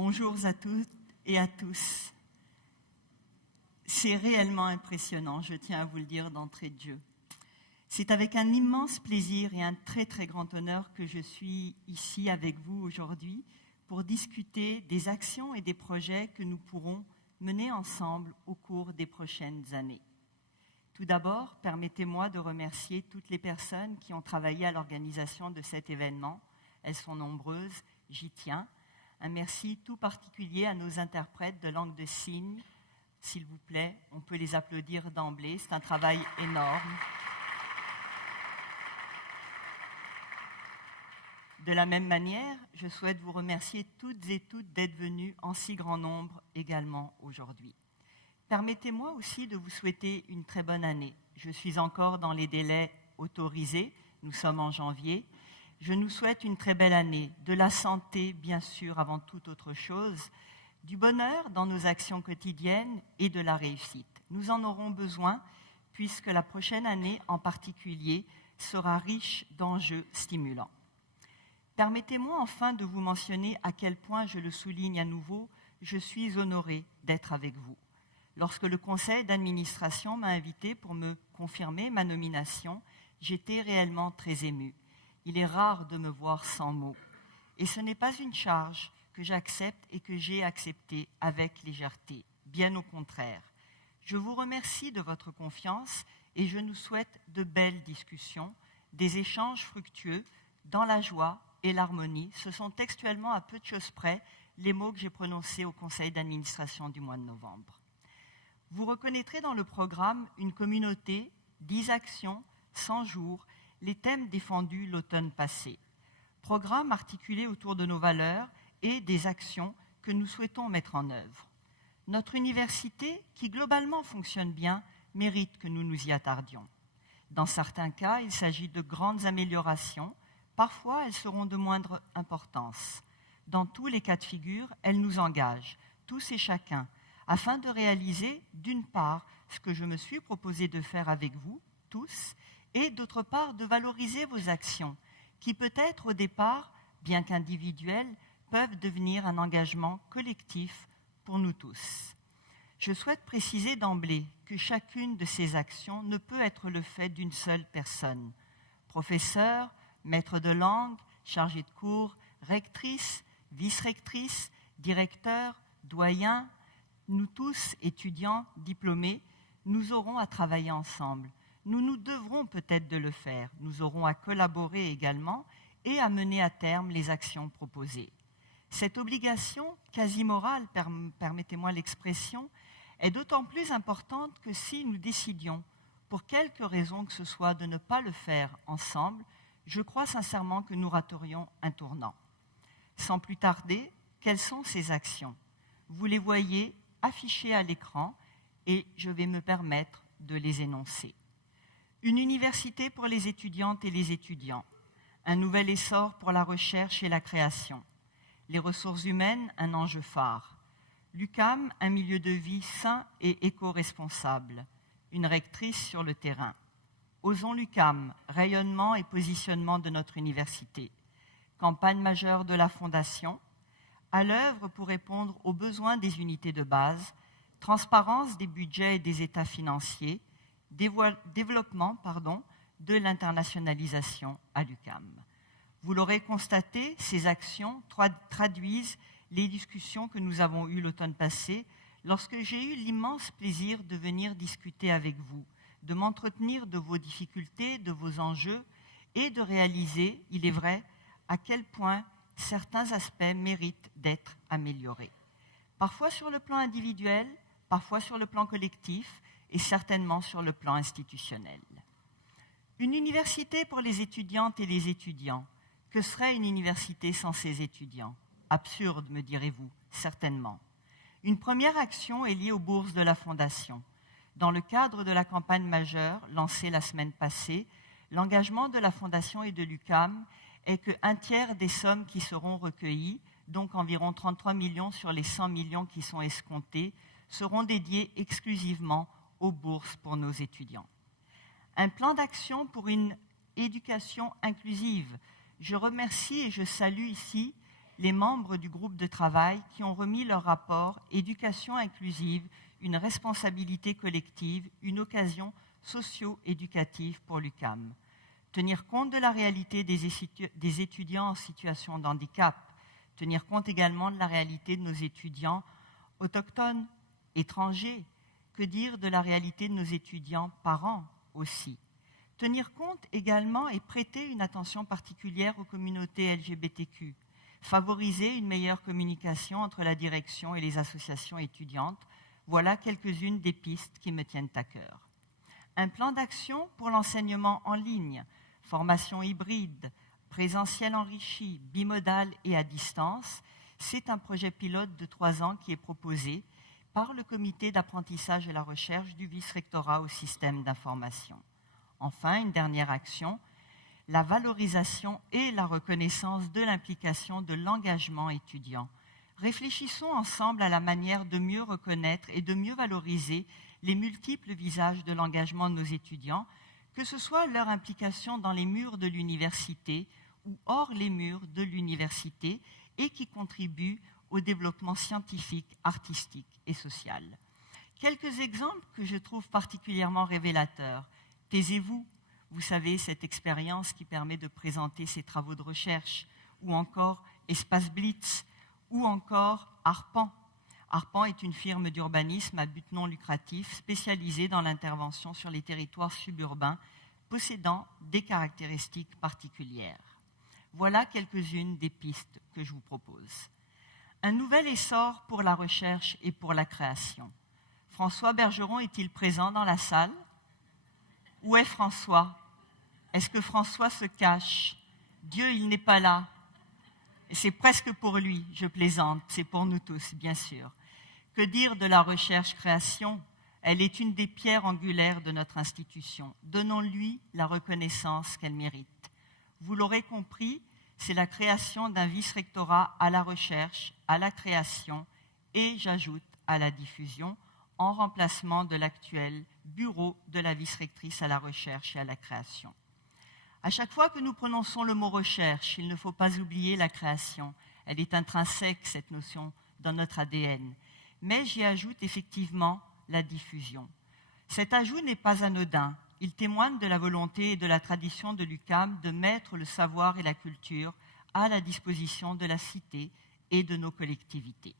Bonjour à toutes et à tous. C'est réellement impressionnant, je tiens à vous le dire d'entrée de jeu. C'est avec un immense plaisir et un très très grand honneur que je suis ici avec vous aujourd'hui pour discuter des actions et des projets que nous pourrons mener ensemble au cours des prochaines années. Tout d'abord, permettez-moi de remercier toutes les personnes qui ont travaillé à l'organisation de cet événement. Elles sont nombreuses, j'y tiens. Un merci tout particulier à nos interprètes de langue de signes. S'il vous plaît, on peut les applaudir d'emblée, c'est un travail énorme. De la même manière, je souhaite vous remercier toutes et toutes d'être venus en si grand nombre également aujourd'hui. Permettez-moi aussi de vous souhaiter une très bonne année. Je suis encore dans les délais autorisés, nous sommes en janvier. Je nous souhaite une très belle année, de la santé bien sûr avant toute autre chose, du bonheur dans nos actions quotidiennes et de la réussite. Nous en aurons besoin puisque la prochaine année en particulier sera riche d'enjeux stimulants. Permettez-moi enfin de vous mentionner à quel point, je le souligne à nouveau, je suis honorée d'être avec vous. Lorsque le conseil d'administration m'a invitée pour me confirmer ma nomination, j'étais réellement très émue. Il est rare de me voir sans mots. Et ce n'est pas une charge que j'accepte et que j'ai acceptée avec légèreté. Bien au contraire. Je vous remercie de votre confiance et je nous souhaite de belles discussions, des échanges fructueux dans la joie et l'harmonie. Ce sont textuellement à peu de choses près les mots que j'ai prononcés au conseil d'administration du mois de novembre. Vous reconnaîtrez dans le programme une communauté, 10 actions, 100 jours, les thèmes défendus l'automne passé. Programme articulé autour de nos valeurs et des actions que nous souhaitons mettre en œuvre. Notre université, qui globalement fonctionne bien, mérite que nous nous y attardions. Dans certains cas, il s'agit de grandes améliorations. Parfois, elles seront de moindre importance. Dans tous les cas de figure, elles nous engagent, tous et chacun, afin de réaliser, d'une part, ce que je me suis proposé de faire avec vous, tous, et d'autre part, de valoriser vos actions, qui peut-être au départ, bien qu'individuelles, peuvent devenir un engagement collectif pour nous tous. Je souhaite préciser d'emblée que chacune de ces actions ne peut être le fait d'une seule personne. Professeur, maître de langue, chargé de cours, rectrice, vice-rectrice, directeur, doyen, nous tous, étudiants, diplômés, nous aurons à travailler ensemble. Nous devrons peut-être de le faire. Nous aurons à collaborer également et à mener à terme les actions proposées. Cette obligation quasi morale, permettez-moi l'expression, est d'autant plus importante que si nous décidions, pour quelque raison que ce soit, de ne pas le faire ensemble, je crois sincèrement que nous raterions un tournant. Sans plus tarder, quelles sont ces actions? Vous les voyez affichées à l'écran et je vais me permettre de les énoncer. Une université pour les étudiantes et les étudiants, un nouvel essor pour la recherche et la création, les ressources humaines, un enjeu phare, l'UQAM, un milieu de vie sain et éco-responsable, une rectrice sur le terrain. Osons l'UQAM, rayonnement et positionnement de notre université, campagne majeure de la Fondation, à l'œuvre pour répondre aux besoins des unités de base, transparence des budgets et des états financiers, développement de l'internationalisation à l'UQAM. Vous l'aurez constaté, ces actions traduisent les discussions que nous avons eues l'automne passé lorsque j'ai eu l'immense plaisir de venir discuter avec vous, de m'entretenir de vos difficultés, de vos enjeux et de réaliser, il est vrai, à quel point certains aspects méritent d'être améliorés. Parfois sur le plan individuel, parfois sur le plan collectif et certainement sur le plan institutionnel. Une université pour les étudiantes et les étudiants. Que serait une université sans ses étudiants? Absurde, me direz-vous, certainement. Une première action est liée aux bourses de la Fondation. Dans le cadre de la campagne majeure lancée la semaine passée, l'engagement de la Fondation et de l'UQAM est qu'un tiers des sommes qui seront recueillies, donc environ 33 millions sur les 100 millions qui sont escomptés, seront dédiés exclusivement aux bourses pour nos étudiants. Un plan d'action pour une éducation inclusive. Je remercie et je salue ici les membres du groupe de travail qui ont remis leur rapport « Éducation inclusive, une responsabilité collective, une occasion socio-éducative pour l'UQAM ». Tenir compte de la réalité des étudiants en situation de handicap, tenir compte également de la réalité de nos étudiants autochtones, étrangers, que dire de la réalité de nos étudiants parents aussi. Tenir compte également et prêter une attention particulière aux communautés LGBTQ, favoriser une meilleure communication entre la direction et les associations étudiantes, voilà quelques-unes des pistes qui me tiennent à cœur. Un plan d'action pour l'enseignement en ligne, formation hybride, présentiel enrichi, bimodal et à distance, c'est un projet pilote de 3 ans qui est proposé par le comité d'apprentissage et la recherche du vice-rectorat au système d'information. Enfin, une dernière action, la valorisation et la reconnaissance de l'implication de l'engagement étudiant. Réfléchissons ensemble à la manière de mieux reconnaître et de mieux valoriser les multiples visages de l'engagement de nos étudiants, que ce soit leur implication dans les murs de l'université ou hors les murs de l'université et qui contribuent au développement scientifique, artistique et social. Quelques exemples que je trouve particulièrement révélateurs. Taisez-vous, vous savez, cette expérience qui permet de présenter ses travaux de recherche, ou encore Espace Blitz, ou encore Arpan. Arpan est une firme d'urbanisme à but non lucratif spécialisée dans l'intervention sur les territoires suburbains possédant des caractéristiques particulières. Voilà quelques-unes des pistes que je vous propose. Un nouvel essor pour la recherche et pour la création. François Bergeron est-il présent dans la salle? Où est François? Est-ce que François se cache? Dieu, il n'est pas là. Et c'est presque pour lui, je plaisante, c'est pour nous tous, bien sûr. Que dire de la recherche-création? Elle est une des pierres angulaires de notre institution. Donnons-lui la reconnaissance qu'elle mérite. Vous l'aurez compris, c'est la création d'un vice-rectorat à la recherche, à la création et, j'ajoute, à la diffusion, en remplacement de l'actuel bureau de la vice-rectrice à la recherche et à la création. À chaque fois que nous prononçons le mot recherche, il ne faut pas oublier la création. Elle est intrinsèque, cette notion, dans notre ADN. Mais j'y ajoute effectivement la diffusion. Cet ajout n'est pas anodin. Il témoigne de la volonté et de la tradition de l'UQAM de mettre le savoir et la culture à la disposition de la cité et de nos collectivités.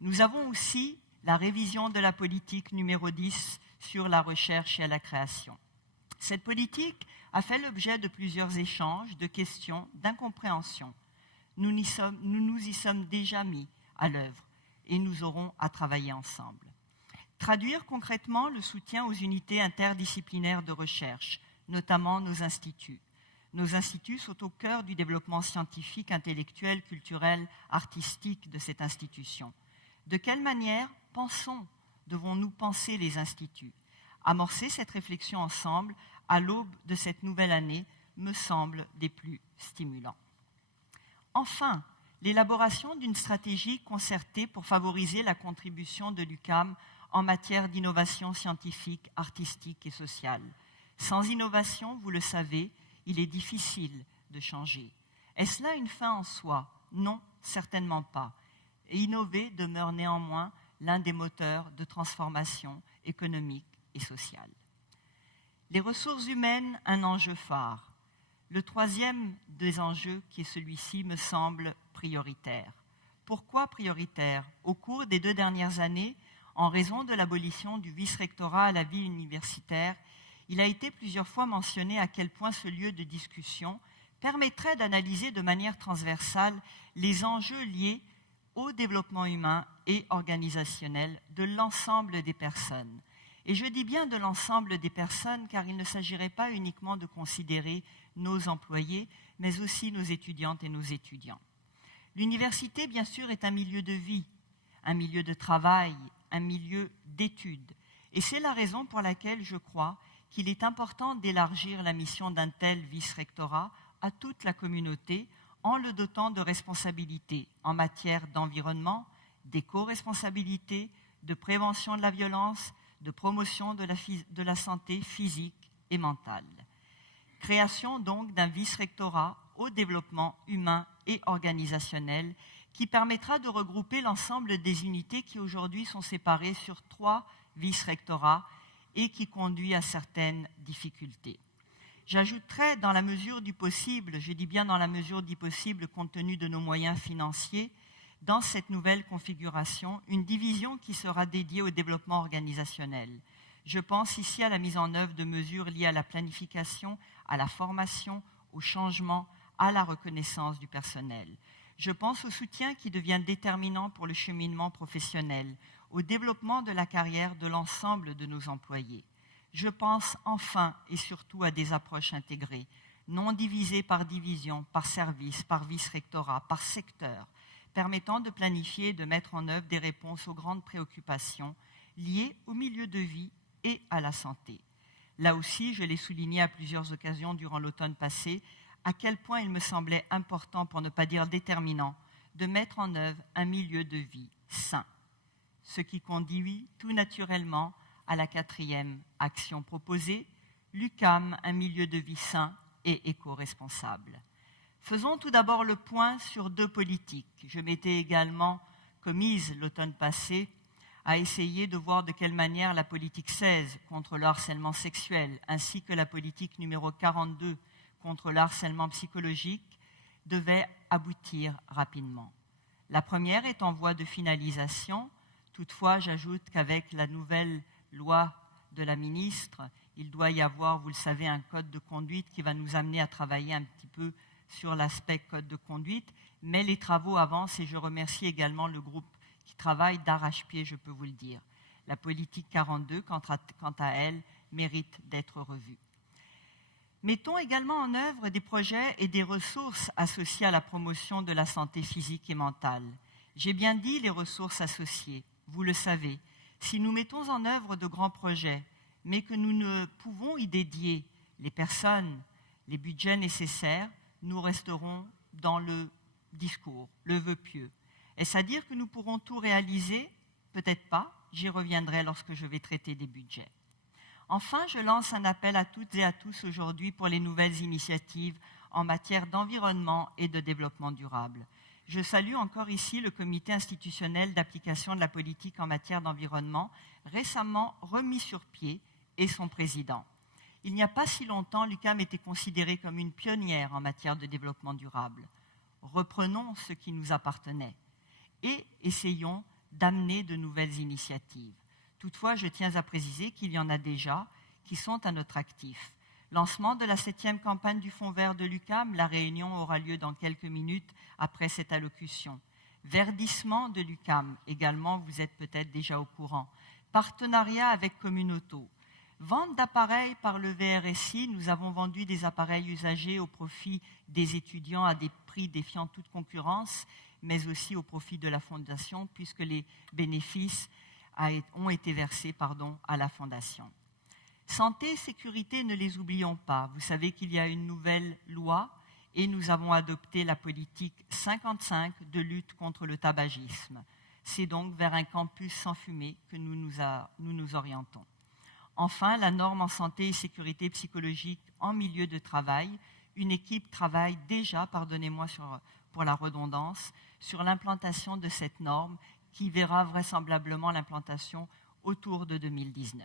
Nous avons aussi la révision de la politique numéro 10 sur la recherche et la création. Cette politique a fait l'objet de plusieurs échanges, de questions, d'incompréhensions. Nous nous y sommes déjà mis à l'œuvre et nous aurons à travailler ensemble. Traduire concrètement le soutien aux unités interdisciplinaires de recherche, notamment nos instituts. Nos instituts sont au cœur du développement scientifique, intellectuel, culturel, artistique de cette institution. De quelle manière devons-nous penser les instituts? Amorcer cette réflexion ensemble à l'aube de cette nouvelle année me semble des plus stimulants. Enfin, l'élaboration d'une stratégie concertée pour favoriser la contribution de l'UQAM en matière d'innovation scientifique, artistique et sociale. Sans innovation, vous le savez, il est difficile de changer. Est-ce là une fin en soi? Non, certainement pas. Et innover demeure néanmoins l'un des moteurs de transformation économique et sociale. Les ressources humaines, un enjeu phare. Le troisième des enjeux, qui est celui-ci, me semble prioritaire. Pourquoi prioritaire? Au cours des 2 dernières années, en raison de l'abolition du vice-rectorat à la vie universitaire, il a été plusieurs fois mentionné à quel point ce lieu de discussion permettrait d'analyser de manière transversale les enjeux liés au développement humain et organisationnel de l'ensemble des personnes. Et je dis bien de l'ensemble des personnes car il ne s'agirait pas uniquement de considérer nos employés, mais aussi nos étudiantes et nos étudiants. L'université, bien sûr, est un milieu de vie, un milieu de travail, un milieu d'études. Et c'est la raison pour laquelle je crois qu'il est important d'élargir la mission d'un tel vice-rectorat à toute la communauté en le dotant de responsabilités en matière d'environnement, d'éco-responsabilité, de prévention de la violence, de promotion de la santé physique et mentale. Création donc d'un vice-rectorat au développement humain et organisationnel qui permettra de regrouper l'ensemble des unités qui aujourd'hui sont séparées sur 3 vice-rectorats et qui conduit à certaines difficultés. J'ajouterai dans la mesure du possible, je dis bien dans la mesure du possible compte tenu de nos moyens financiers, dans cette nouvelle configuration, une division qui sera dédiée au développement organisationnel. Je pense ici à la mise en œuvre de mesures liées à la planification, à la formation, au changement, à la reconnaissance du personnel. Je pense au soutien qui devient déterminant pour le cheminement professionnel, au développement de la carrière de l'ensemble de nos employés. Je pense enfin et surtout à des approches intégrées, non divisées par division, par service, par vice-rectorat, par secteur, permettant de planifier et de mettre en œuvre des réponses aux grandes préoccupations liées au milieu de vie et à la santé. Là aussi, je l'ai souligné à plusieurs occasions durant l'automne passé, à quel point il me semblait important, pour ne pas dire déterminant, de mettre en œuvre un milieu de vie sain. Ce qui conduit tout naturellement à la 4e action proposée, l'UQAM, un milieu de vie sain et éco-responsable. Faisons tout d'abord le point sur 2 politiques. Je m'étais également commise l'automne passé à essayer de voir de quelle manière la politique 16 contre le harcèlement sexuel ainsi que la politique numéro 42 contre le harcèlement psychologique devaient aboutir rapidement. La première est en voie de finalisation. Toutefois, j'ajoute qu'avec la nouvelle loi de la ministre, il doit y avoir, vous le savez, un code de conduite qui va nous amener à travailler un petit peu sur l'aspect code de conduite, mais les travaux avancent et je remercie également le groupe qui travaille d'arrache-pied, je peux vous le dire. La politique 42, quant à elle, mérite d'être revue. Mettons également en œuvre des projets et des ressources associées à la promotion de la santé physique et mentale. J'ai bien dit les ressources associées, vous le savez. Si nous mettons en œuvre de grands projets, mais que nous ne pouvons y dédier les personnes, les budgets nécessaires, nous resterons dans le discours, le vœu pieux. Est-ce à dire que nous pourrons tout réaliser? Peut-être pas, j'y reviendrai lorsque je vais traiter des budgets. Enfin, je lance un appel à toutes et à tous aujourd'hui pour les nouvelles initiatives en matière d'environnement et de développement durable. Je salue encore ici le comité institutionnel d'application de la politique en matière d'environnement, récemment remis sur pied, et son président. Il n'y a pas si longtemps, l'UQAM était considérée comme une pionnière en matière de développement durable. Reprenons ce qui nous appartenait et essayons d'amener de nouvelles initiatives. Toutefois, je tiens à préciser qu'il y en a déjà qui sont à notre actif. Lancement de la 7e campagne du Fonds vert de l'UQAM, la réunion aura lieu dans quelques minutes après cette allocution. Verdissement de l'UQAM, également vous êtes peut-être déjà au courant. Partenariat avec Communauto. Vente d'appareils par le VRSI, nous avons vendu des appareils usagés au profit des étudiants à des prix défiant toute concurrence, mais aussi au profit de la Fondation, puisque les bénéfices ont été versés à la Fondation. Santé et sécurité, ne les oublions pas. Vous savez qu'il y a une nouvelle loi et nous avons adopté la politique 55 de lutte contre le tabagisme. C'est donc vers un campus sans fumée que nous nous orientons. Enfin, la norme en santé et sécurité psychologique en milieu de travail. Une équipe travaille déjà, pardonnez-moi pour la redondance, sur l'implantation de cette norme qui verra vraisemblablement l'implantation autour de 2019.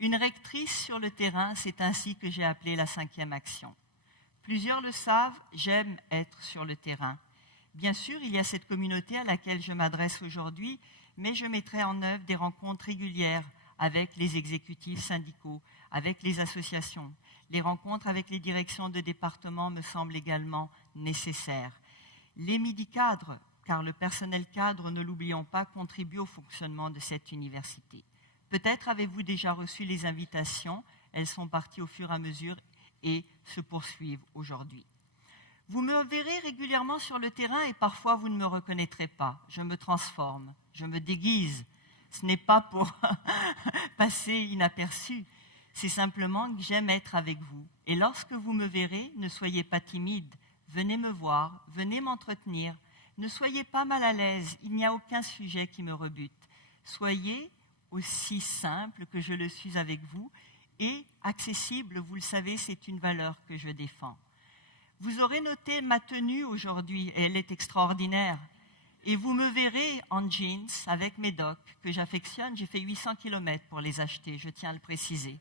Une rectrice sur le terrain, c'est ainsi que j'ai appelé la 5e action. Plusieurs le savent, j'aime être sur le terrain. Bien sûr, il y a cette communauté à laquelle je m'adresse aujourd'hui, mais je mettrai en œuvre des rencontres régulières avec les exécutifs syndicaux, avec les associations. Les rencontres avec les directions de département me semblent également nécessaires. Les midi-cadres, car le personnel cadre, ne l'oublions pas, contribue au fonctionnement de cette université. Peut-être avez-vous déjà reçu les invitations, elles sont parties au fur et à mesure et se poursuivent aujourd'hui. Vous me verrez régulièrement sur le terrain et parfois vous ne me reconnaîtrez pas. Je me transforme, je me déguise. Ce n'est pas pour passer inaperçu, c'est simplement que j'aime être avec vous. Et lorsque vous me verrez, ne soyez pas timide, venez me voir, venez m'entretenir. Ne soyez pas mal à l'aise, il n'y a aucun sujet qui me rebute. Soyez aussi simple que je le suis avec vous et accessible, vous le savez, c'est une valeur que je défends. Vous aurez noté ma tenue aujourd'hui, et elle est extraordinaire. Et vous me verrez en jeans avec mes docks que j'affectionne. J'ai fait 800 km pour les acheter, je tiens à le préciser.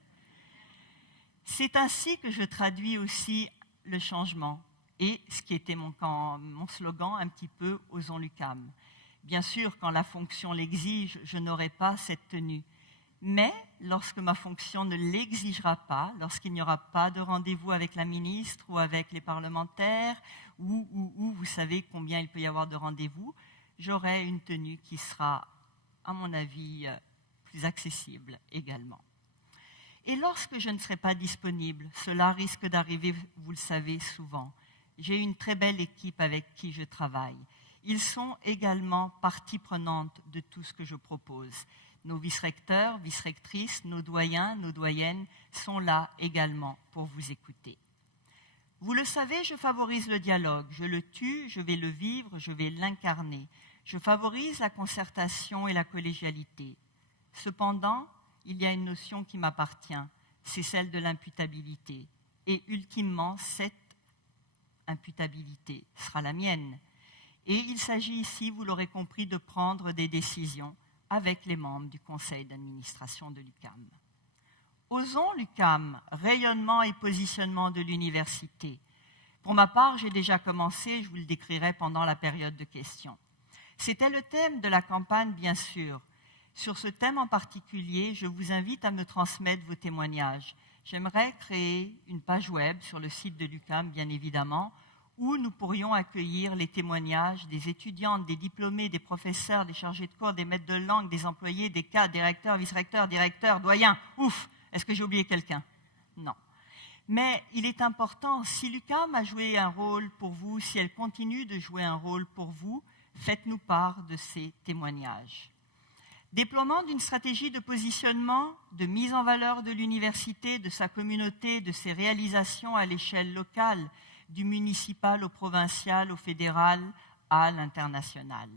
C'est ainsi que je traduis aussi le changement et ce qui était mon slogan un petit peu « Osons l'UQAM ». Bien sûr, quand la fonction l'exige, je n'aurai pas cette tenue. Mais lorsque ma fonction ne l'exigera pas, lorsqu'il n'y aura pas de rendez-vous avec la ministre ou avec les parlementaires, ou vous savez combien il peut y avoir de rendez-vous, j'aurai une tenue qui sera, à mon avis, plus accessible également. Et lorsque je ne serai pas disponible, cela risque d'arriver, vous le savez, souvent. J'ai une très belle équipe avec qui je travaille. Ils sont également partie prenante de tout ce que je propose. Nos vice-recteurs, vice-rectrices, nos doyens, nos doyennes sont là également pour vous écouter. Vous le savez, je favorise le dialogue. Je le tue, je vais le vivre, je vais l'incarner. Je favorise la concertation et la collégialité. Cependant, il y a une notion qui m'appartient, c'est celle de l'imputabilité. Et ultimement, cette imputabilité sera la mienne. Et il s'agit ici, vous l'aurez compris, de prendre des décisions avec les membres du conseil d'administration de l'UQAM. Osons l'UQAM, rayonnement et positionnement de l'université. Pour ma part, j'ai déjà commencé, je vous le décrirai pendant la période de questions. C'était le thème de la campagne, bien sûr. Sur ce thème en particulier, je vous invite à me transmettre vos témoignages. J'aimerais créer une page web sur le site de l'UQAM, bien évidemment, où nous pourrions accueillir les témoignages des étudiantes, des diplômés, des professeurs, des chargés de cours, des maîtres de langue, des employés, des cadres, des recteurs, vice-recteurs, directeurs, doyens. Ouf! Est-ce que j'ai oublié quelqu'un? Non. Mais il est important, si l'UQAM a joué un rôle pour vous, si elle continue de jouer un rôle pour vous, faites-nous part de ces témoignages. Déploiement d'une stratégie de positionnement, de mise en valeur de l'université, de sa communauté, de ses réalisations à l'échelle locale, du municipal au provincial, au fédéral, à l'international.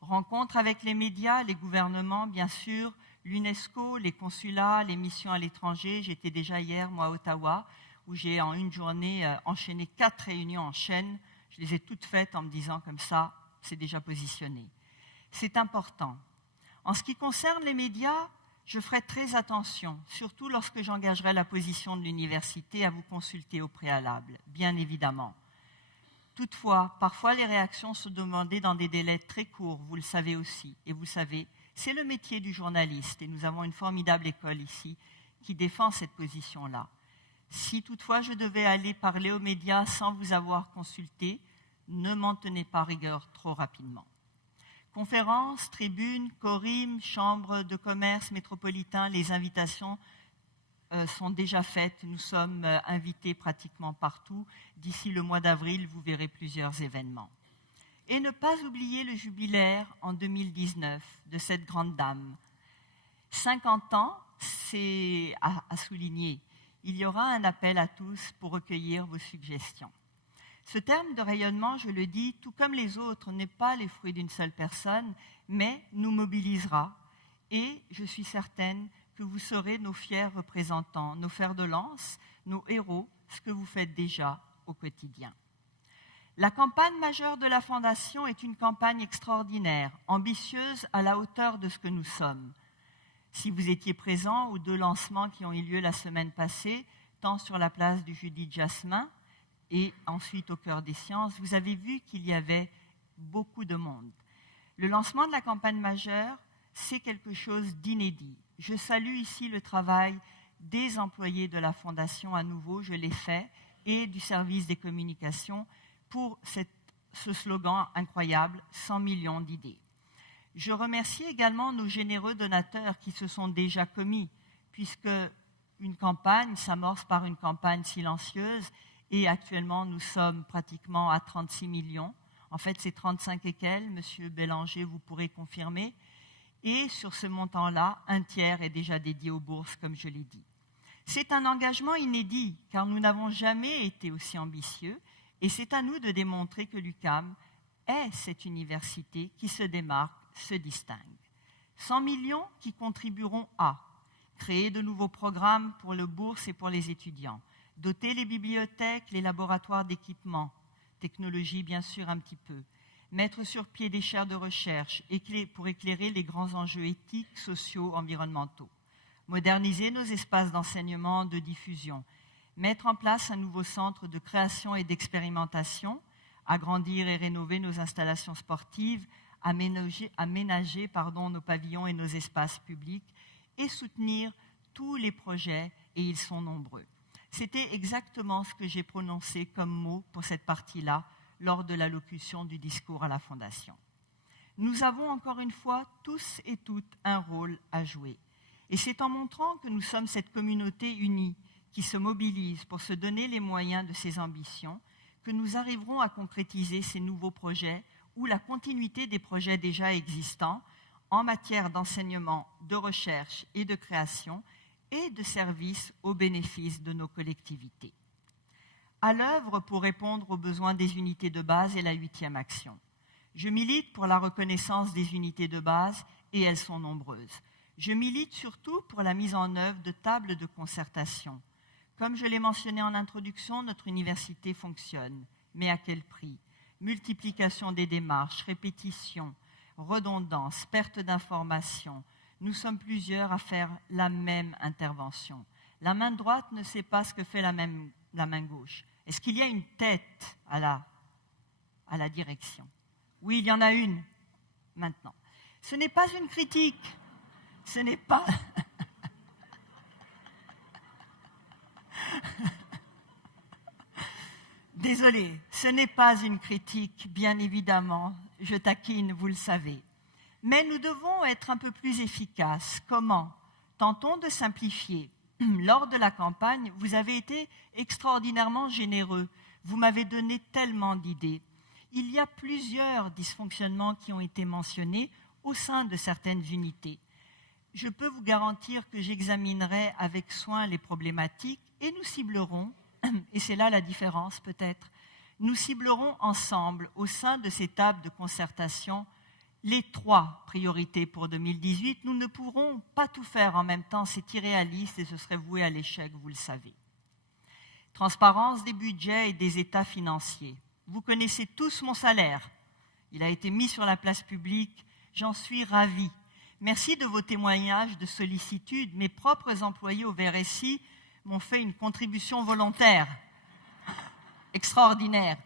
Rencontres avec les médias, les gouvernements, bien sûr, l'UNESCO, les consulats, les missions à l'étranger. J'étais déjà hier, moi, à Ottawa, où j'ai en une journée enchaîné 4 réunions en chaîne. Je les ai toutes faites en me disant comme ça, c'est déjà positionné. C'est important. En ce qui concerne les médias, je ferai très attention, surtout lorsque j'engagerai la position de l'université, à vous consulter au préalable, bien évidemment. Toutefois, parfois les réactions sont demandées dans des délais très courts, vous le savez aussi. Et vous savez, c'est le métier du journaliste, et nous avons une formidable école ici qui défend cette position-là. Si toutefois je devais aller parler aux médias sans vous avoir consulté, ne m'en tenez pas rigueur trop rapidement. Conférences, tribunes, corim, chambres de commerce métropolitain, les invitations sont déjà faites. Nous sommes invités pratiquement partout. D'ici le mois d'avril, vous verrez plusieurs événements. Et ne pas oublier le jubilaire en 2019 de cette grande dame. 50 ans, c'est à souligner. Il y aura un appel à tous pour recueillir vos suggestions. Ce terme de rayonnement, je le dis, tout comme les autres, n'est pas les fruits d'une seule personne, mais nous mobilisera. Et je suis certaine que vous serez nos fiers représentants, nos fers de lance, nos héros, ce que vous faites déjà au quotidien. La campagne majeure de la Fondation est une campagne extraordinaire, ambitieuse à la hauteur de ce que nous sommes. Si vous étiez présents aux 2 lancements qui ont eu lieu la semaine passée, tant sur la place du Judith-Jasmin, et ensuite au cœur des sciences, vous avez vu qu'il y avait beaucoup de monde. Le lancement de la campagne majeure, c'est quelque chose d'inédit. Je salue ici le travail des employés de la Fondation, à nouveau, je l'ai fait, et du service des communications pour ce slogan incroyable, 100 millions d'idées. Je remercie également nos généreux donateurs qui se sont déjà commis, puisque une campagne s'amorce par une campagne silencieuse. Et actuellement, nous sommes pratiquement à 36 millions. En fait, c'est 35 et quelques. Monsieur Bélanger, vous pourrez confirmer. Et sur ce montant-là, un tiers est déjà dédié aux bourses, comme je l'ai dit. C'est un engagement inédit, car nous n'avons jamais été aussi ambitieux. Et c'est à nous de démontrer que l'UQAM est cette université qui se démarque, se distingue. 100 millions qui contribueront à créer de nouveaux programmes pour le bourse et pour les étudiants, doter les bibliothèques, les laboratoires d'équipements, technologie bien sûr un petit peu, mettre sur pied des chaires de recherche pour éclairer les grands enjeux éthiques, sociaux, environnementaux, moderniser nos espaces d'enseignement, de diffusion, mettre en place un nouveau centre de création et d'expérimentation, agrandir et rénover nos installations sportives, aménager nos pavillons et nos espaces publics et soutenir tous les projets, et ils sont nombreux. C'était exactement ce que j'ai prononcé comme mot pour cette partie-là lors de l'allocution du discours à la Fondation. Nous avons encore une fois tous et toutes un rôle à jouer. Et c'est en montrant que nous sommes cette communauté unie qui se mobilise pour se donner les moyens de ses ambitions que nous arriverons à concrétiser ces nouveaux projets ou la continuité des projets déjà existants en matière d'enseignement, de recherche et de création et de service au bénéfice de nos collectivités. À l'œuvre pour répondre aux besoins des unités de base est la 8e action. Je milite pour la reconnaissance des unités de base et elles sont nombreuses. Je milite surtout pour la mise en œuvre de tables de concertation. Comme je l'ai mentionné en introduction, notre université fonctionne, mais à quel prix ? Multiplication des démarches, répétition, redondance, perte d'information. Nous sommes plusieurs à faire la même intervention. La main droite ne sait pas ce que fait la main gauche. Est-ce qu'il y a une tête à la direction ? Oui, il y en a une, maintenant. Ce n'est pas une critique, ce n'est pas... Désolée, ce n'est pas une critique, bien évidemment, je taquine, vous le savez. Mais nous devons être un peu plus efficaces. Comment ? Tentons de simplifier. Lors de la campagne, vous avez été extraordinairement généreux. Vous m'avez donné tellement d'idées. Il y a plusieurs dysfonctionnements qui ont été mentionnés au sein de certaines unités. Je peux vous garantir que j'examinerai avec soin les problématiques et nous ciblerons, et c'est là la différence peut-être, nous ciblerons ensemble au sein de ces tables de concertation les 3 priorités pour 2018. Nous ne pourrons pas tout faire en même temps, c'est irréaliste et ce serait voué à l'échec, vous le savez. Transparence des budgets et des états financiers. Vous connaissez tous mon salaire. Il a été mis sur la place publique. J'en suis ravie. Merci de vos témoignages de sollicitude. Mes propres employés au VRSI m'ont fait une contribution volontaire. Extraordinaire.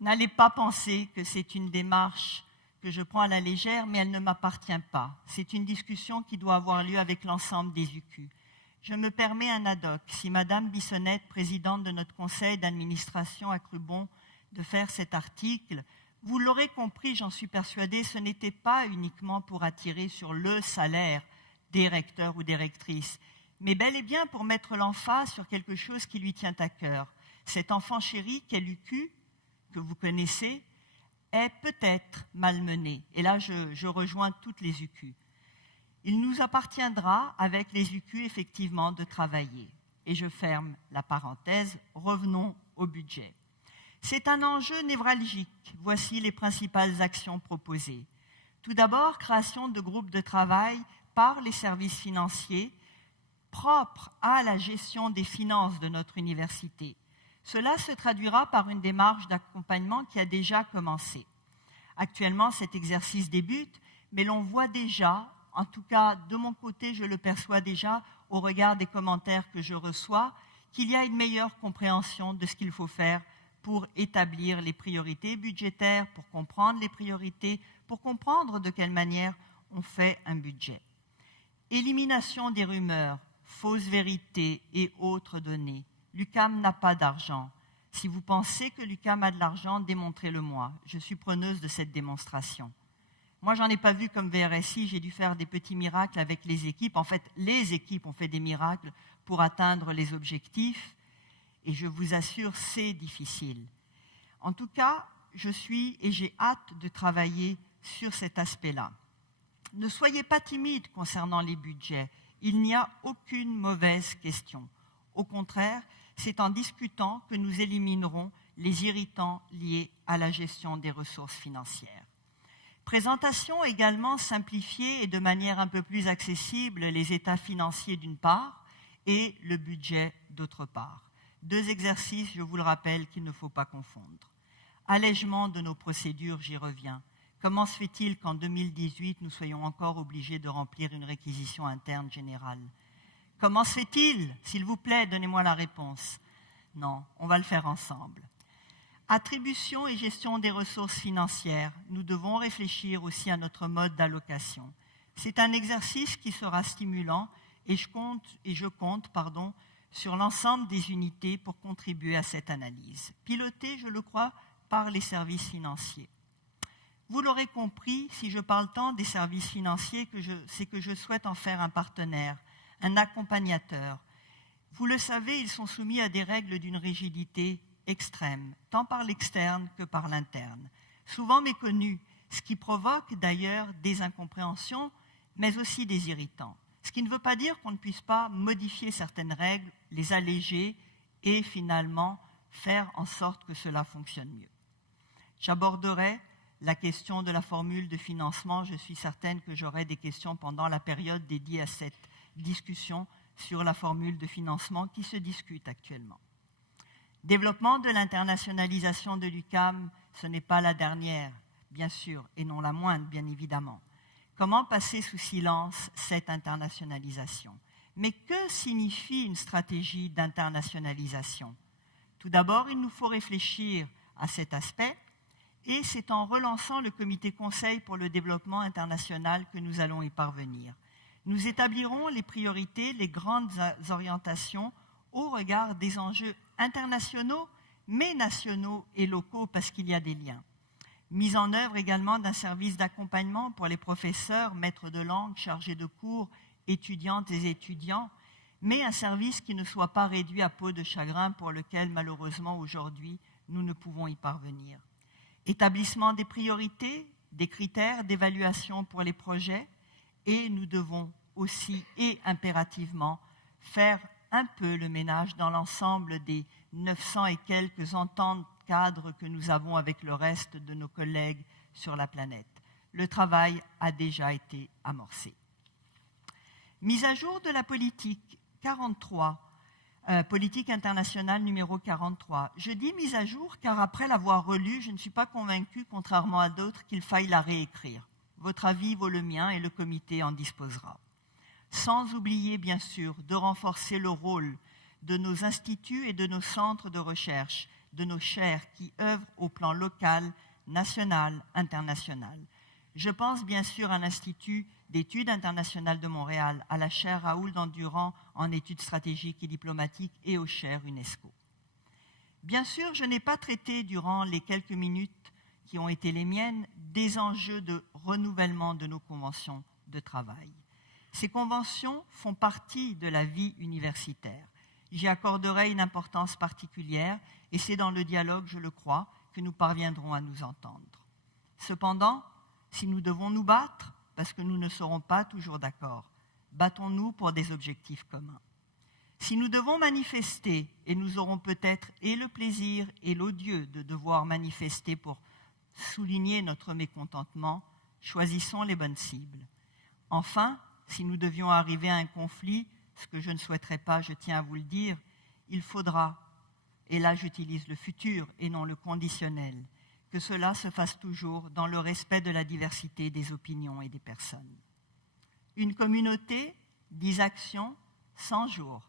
N'allez pas penser que c'est une démarche que je prends à la légère, mais elle ne m'appartient pas. C'est une discussion qui doit avoir lieu avec l'ensemble des UQ. Je me permets un ad hoc. Si Madame Bissonnette, présidente de notre conseil d'administration, a cru bon de faire cet article, vous l'aurez compris, j'en suis persuadée, ce n'était pas uniquement pour attirer sur le salaire des recteurs ou des rectrices, mais bel et bien pour mettre l'emphase sur quelque chose qui lui tient à cœur. Cet enfant chéri qu'est l'UQ, que vous connaissez, est peut-être malmené. Et là, je rejoins toutes les UQ. Il nous appartiendra, avec les UQ, effectivement, de travailler. Et je ferme la parenthèse, revenons au budget. C'est un enjeu névralgique. Voici les principales actions proposées. Tout d'abord, création de groupes de travail par les services financiers propres à la gestion des finances de notre université. Cela se traduira par une démarche d'accompagnement qui a déjà commencé. Actuellement, cet exercice débute, mais l'on voit déjà, en tout cas de mon côté, je le perçois déjà au regard des commentaires que je reçois, qu'il y a une meilleure compréhension de ce qu'il faut faire pour établir les priorités budgétaires, pour comprendre les priorités, pour comprendre de quelle manière on fait un budget. Élimination des rumeurs, fausses vérités et autres données. L'UQAM n'a pas d'argent. Si vous pensez que l'UQAM a de l'argent, démontrez-le-moi. Je suis preneuse de cette démonstration. Moi, j'en ai pas vu comme VRSI, j'ai dû faire des petits miracles avec les équipes. En fait, les équipes ont fait des miracles pour atteindre les objectifs. Et je vous assure, c'est difficile. En tout cas, je suis et j'ai hâte de travailler sur cet aspect-là. Ne soyez pas timides concernant les budgets. Il n'y a aucune mauvaise question. Au contraire, c'est en discutant que nous éliminerons les irritants liés à la gestion des ressources financières. Présentation également simplifiée et de manière un peu plus accessible les états financiers d'une part et le budget d'autre part. 2 exercices, je vous le rappelle, qu'il ne faut pas confondre. Allègement de nos procédures, j'y reviens. Comment se fait-il qu'en 2018, nous soyons encore obligés de remplir une réquisition interne générale? Comment se fait-il? S'il vous plaît, donnez-moi la réponse. Non, on va le faire ensemble. Attribution et gestion des ressources financières. Nous devons réfléchir aussi à notre mode d'allocation. C'est un exercice qui sera stimulant et je compte sur l'ensemble des unités pour contribuer à cette analyse. Pilotée, je le crois, par les services financiers. Vous l'aurez compris, si je parle tant des services financiers, c'est que je souhaite en faire un partenaire, un accompagnateur. Vous le savez, ils sont soumis à des règles d'une rigidité extrême, tant par l'externe que par l'interne, souvent méconnues, ce qui provoque d'ailleurs des incompréhensions, mais aussi des irritants. Ce qui ne veut pas dire qu'on ne puisse pas modifier certaines règles, les alléger et finalement faire en sorte que cela fonctionne mieux. J'aborderai la question de la formule de financement. Je suis certaine que j'aurai des questions pendant la période dédiée à cette discussion sur la formule de financement qui se discute actuellement. Développement de l'internationalisation de l'UQAM, ce n'est pas la dernière, bien sûr, et non la moindre, bien évidemment. Comment passer sous silence cette internationalisation? Mais que signifie une stratégie d'internationalisation? Tout d'abord, il nous faut réfléchir à cet aspect, et c'est en relançant le comité conseil pour le développement international que nous allons y parvenir. Nous établirons les priorités, les grandes orientations au regard des enjeux internationaux, mais nationaux et locaux parce qu'il y a des liens. Mise en œuvre également d'un service d'accompagnement pour les professeurs, maîtres de langue, chargés de cours, étudiantes et étudiants, mais un service qui ne soit pas réduit à peau de chagrin pour lequel malheureusement aujourd'hui nous ne pouvons y parvenir. Établissement des priorités, des critères d'évaluation pour les projets, et nous devons aussi et impérativement faire un peu le ménage dans l'ensemble des 900 et quelques ententes cadres que nous avons avec le reste de nos collègues sur la planète. Le travail a déjà été amorcé. Mise à jour de la politique 43, politique internationale numéro 43. Je dis mise à jour car après l'avoir relue, je ne suis pas convaincue, contrairement à d'autres, qu'il faille la réécrire. Votre avis vaut le mien et le comité en disposera. Sans oublier, bien sûr, de renforcer le rôle de nos instituts et de nos centres de recherche, de nos chaires qui œuvrent au plan local, national, international. Je pense bien sûr à l'Institut d'études internationales de Montréal, à la chaire Raoul Dandurand en études stratégiques et diplomatiques et aux chaires UNESCO. Bien sûr, je n'ai pas traité durant les quelques minutes qui ont été les miennes des enjeux de renouvellement de nos conventions de travail. Ces conventions font partie de la vie universitaire. J'y accorderai une importance particulière et c'est dans le dialogue, je le crois, que nous parviendrons à nous entendre. Cependant, si nous devons nous battre, parce que nous ne serons pas toujours d'accord, battons-nous pour des objectifs communs. Si nous devons manifester, et nous aurons peut-être et le plaisir et l'odieux de devoir manifester pour souligner notre mécontentement, choisissons les bonnes cibles. Enfin, si nous devions arriver à un conflit, ce que je ne souhaiterais pas, je tiens à vous le dire, il faudra, et là j'utilise le futur et non le conditionnel, que cela se fasse toujours dans le respect de la diversité des opinions et des personnes. Une communauté, 10 actions, 100 jours.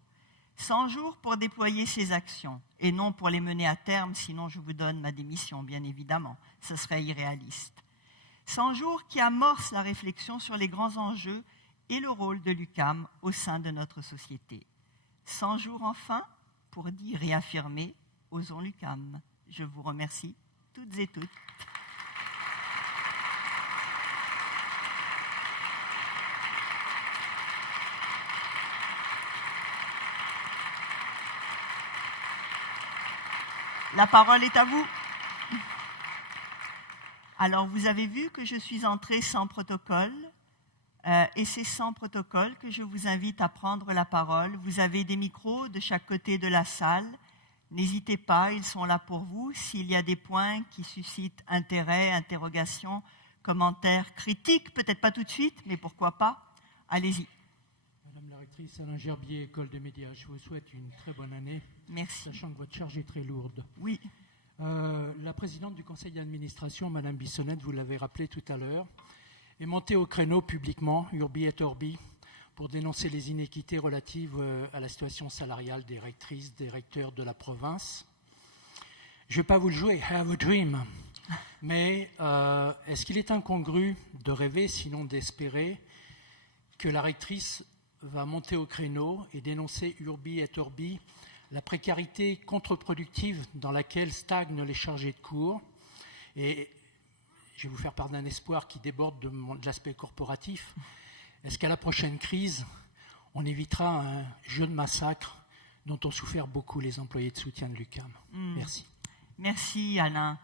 100 jours pour déployer ces actions, et non pour les mener à terme, sinon je vous donne ma démission, bien évidemment, ce serait irréaliste. 100 jours qui amorcent la réflexion sur les grands enjeux et le rôle de l'UQAM au sein de notre société. 100 jours enfin pour dire et affirmer « Osons l'UQAM ». Je vous remercie toutes et toutes. La parole est à vous. Alors, vous avez vu que je suis entrée sans protocole. Et c'est sans protocole que je vous invite à prendre la parole. Vous avez des micros de chaque côté de la salle. N'hésitez pas, ils sont là pour vous. S'il y a des points qui suscitent intérêt, interrogation, commentaires, critiques, peut-être pas tout de suite, mais pourquoi pas? Allez-y. Madame la rectrice, Alain Gerbier, École des médias, je vous souhaite une très bonne année. Merci. Sachant que votre charge est très lourde. Oui. La présidente du conseil d'administration, Madame Bissonnette, vous l'avez rappelé tout à l'heure, est montée au créneau publiquement, urbi et orbi, pour dénoncer les inéquités relatives à la situation salariale des rectrices, des recteurs de la province. Je ne vais pas vous le jouer, have a dream. Mais est-ce qu'il est incongru de rêver, sinon d'espérer, que la rectrice va monter au créneau et dénoncer urbi et orbi la précarité contre-productive dans laquelle stagnent les chargés de cours? Et je vais vous faire part d'un espoir qui déborde de l'aspect corporatif. Est-ce qu'à la prochaine crise, on évitera un jeu de massacre dont ont souffert beaucoup les employés de soutien de l'UQAM? Merci. Merci Alain.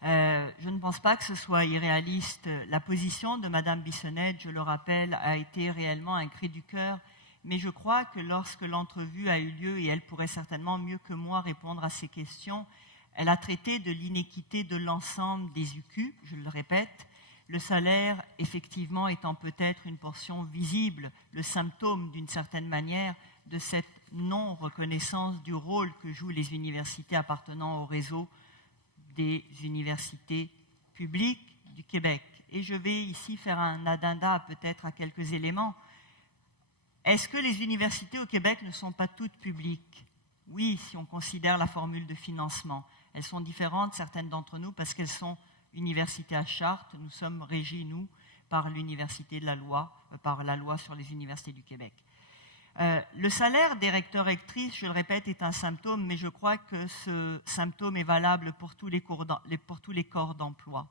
Je ne pense pas que ce soit irréaliste. La position de Madame Bissonnette, je le rappelle, a été réellement un cri du cœur. Mais je crois que lorsque l'entrevue a eu lieu, et elle pourrait certainement mieux que moi répondre à ces questions, elle a traité de l'inéquité de l'ensemble des UQ, je le répète, le salaire effectivement étant peut-être une portion visible, le symptôme d'une certaine manière de cette non-reconnaissance du rôle que jouent les universités appartenant au réseau des universités publiques du Québec. Et je vais ici faire un addenda peut-être à quelques éléments. Est-ce que les universités au Québec ne sont pas toutes publiques? Oui, si on considère la formule de financement. Elles sont différentes, certaines d'entre nous, parce qu'elles sont universités à charte. Nous sommes régis, nous, par l'université de la loi, par la loi sur les universités du Québec. Le salaire des recteurs-rectrices, je le répète, est un symptôme, mais je crois que ce symptôme est valable pour tous les corps d'emploi.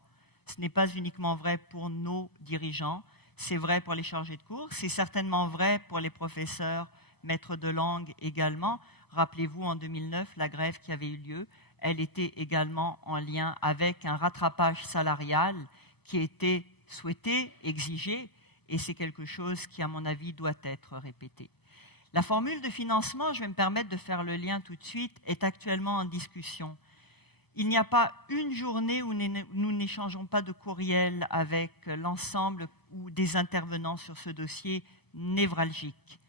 Ce n'est pas uniquement vrai pour nos dirigeants, c'est vrai pour les chargés de cours, c'est certainement vrai pour les professeurs, maîtres de langue également. Rappelez-vous, en 2009, la grève qui avait eu lieu, elle était également en lien avec un rattrapage salarial qui était souhaité, exigé, et c'est quelque chose qui, à mon avis, doit être répété. La formule de financement, je vais me permettre de faire le lien tout de suite, est actuellement en discussion. Il n'y a pas une journée où nous n'échangeons pas de courriel avec l'ensemble ou des intervenants sur ce dossier névralgique.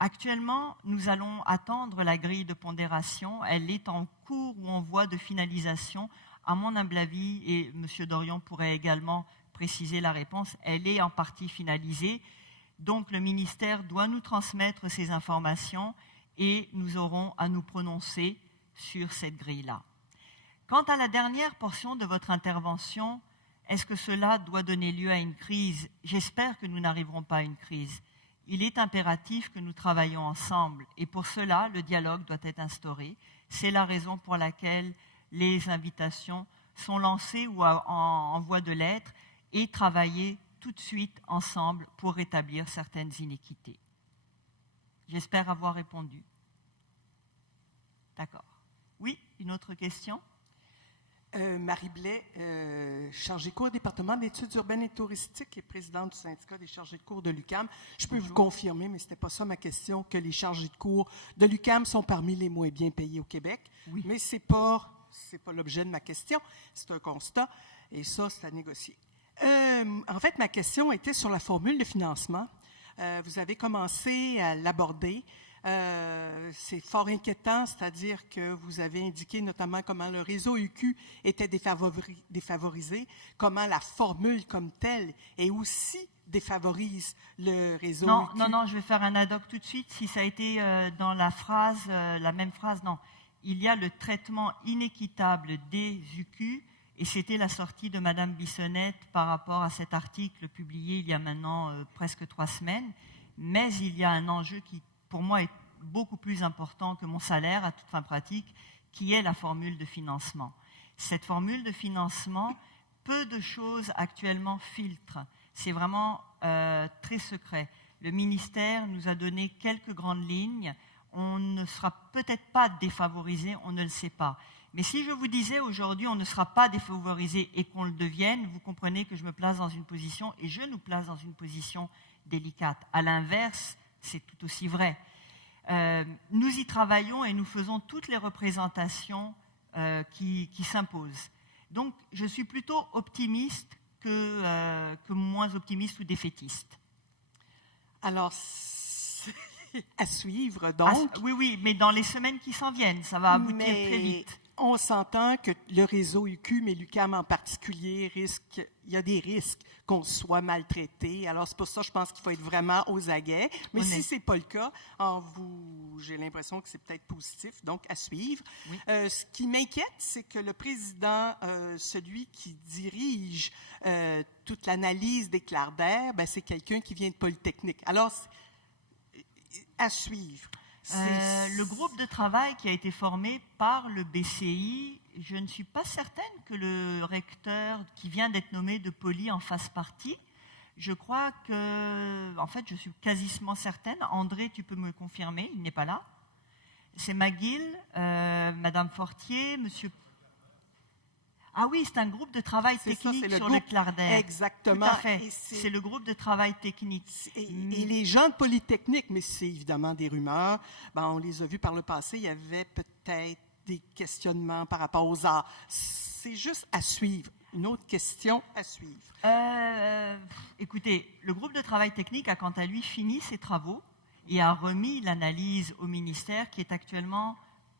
Actuellement, nous allons attendre la grille de pondération. Elle est en cours ou en voie de finalisation. À mon humble avis, et M. Dorion pourrait également préciser la réponse, elle est en partie finalisée. Donc le ministère doit nous transmettre ces informations et nous aurons à nous prononcer sur cette grille-là. Quant à la dernière portion de votre intervention, est-ce que cela doit donner lieu à une crise? J'espère que nous n'arriverons pas à une crise. Il est impératif que nous travaillions ensemble et pour cela, le dialogue doit être instauré. C'est la raison pour laquelle les invitations sont lancées ou en voie de l'être et travailler tout de suite ensemble pour rétablir certaines inéquités. J'espère avoir répondu. D'accord. Oui, une autre question? Marie Blais, chargée de cours au département d'études urbaines et touristiques et présidente du syndicat des chargés de cours de l'UQAM. Je peux vous confirmer, mais ce n'était pas ça ma question, que les chargés de cours de l'UQAM sont parmi les moins bien payés au Québec. Oui. Mais ce n'est pas l'objet de ma question, c'est un constat, et ça, c'est à négocier. En fait, ma question était sur la formule de financement. Vous avez commencé à l'aborder. C'est fort inquiétant, c'est-à-dire que vous avez indiqué notamment comment le réseau UQ était défavorisé, comment la formule comme telle est aussi défavorise le réseau UQ. Non, je vais faire un ad hoc tout de suite. Si ça a été dans la phrase, la même phrase, non. Il y a le traitement inéquitable des UQ, et c'était la sortie de Mme Bissonnette par rapport à cet article publié il y a maintenant presque 3 semaines. Mais il y a un enjeu qui, pour moi, est beaucoup plus important que mon salaire à toute fin pratique, qui est la formule de financement. Cette formule de financement, peu de choses actuellement filtrent. C'est vraiment très secret. Le ministère nous a donné quelques grandes lignes. On ne sera peut-être pas défavorisé, on ne le sait pas. Mais si je vous disais aujourd'hui on ne sera pas défavorisé et qu'on le devienne, vous comprenez que je me place dans une position, et je nous place dans une position délicate. À l'inverse, c'est tout aussi vrai. Nous y travaillons et nous faisons toutes les représentations qui s'imposent. Donc, je suis plutôt optimiste que moins optimiste ou défaitiste. Alors, à suivre, donc. Oui, mais dans les semaines qui s'en viennent, ça va aboutir très vite. On s'entend que le réseau UQ, mais l'UQAM en particulier, il y a des risques qu'on soit maltraité. Alors, c'est pour ça que je pense qu'il faut être vraiment aux aguets. Mais si ce n'est pas le cas, j'ai l'impression que c'est peut-être positif, donc à suivre. Oui. Ce qui m'inquiète, c'est que le président, celui qui dirige toute l'analyse des clairs d'air, c'est quelqu'un qui vient de Polytechnique. Alors, à suivre. Le groupe de travail qui a été formé par le BCI, je ne suis pas certaine que le recteur qui vient d'être nommé de Poly en fasse partie. Je crois en fait, je suis quasiment certaine. André, tu peux me confirmer, il n'est pas là. C'est McGill, Madame Fortier, Monsieur... Ah oui, c'est un groupe de travail technique sur le clair d'air. Exactement. Tout à fait. C'est le groupe de travail technique. Et les gens de Polytechnique, mais c'est évidemment des rumeurs, on les a vus par le passé, il y avait peut-être des questionnements par rapport aux arts. C'est juste à suivre. Une autre question à suivre. Écoutez, le groupe de travail technique a quant à lui fini ses travaux et a remis l'analyse au ministère qui est actuellement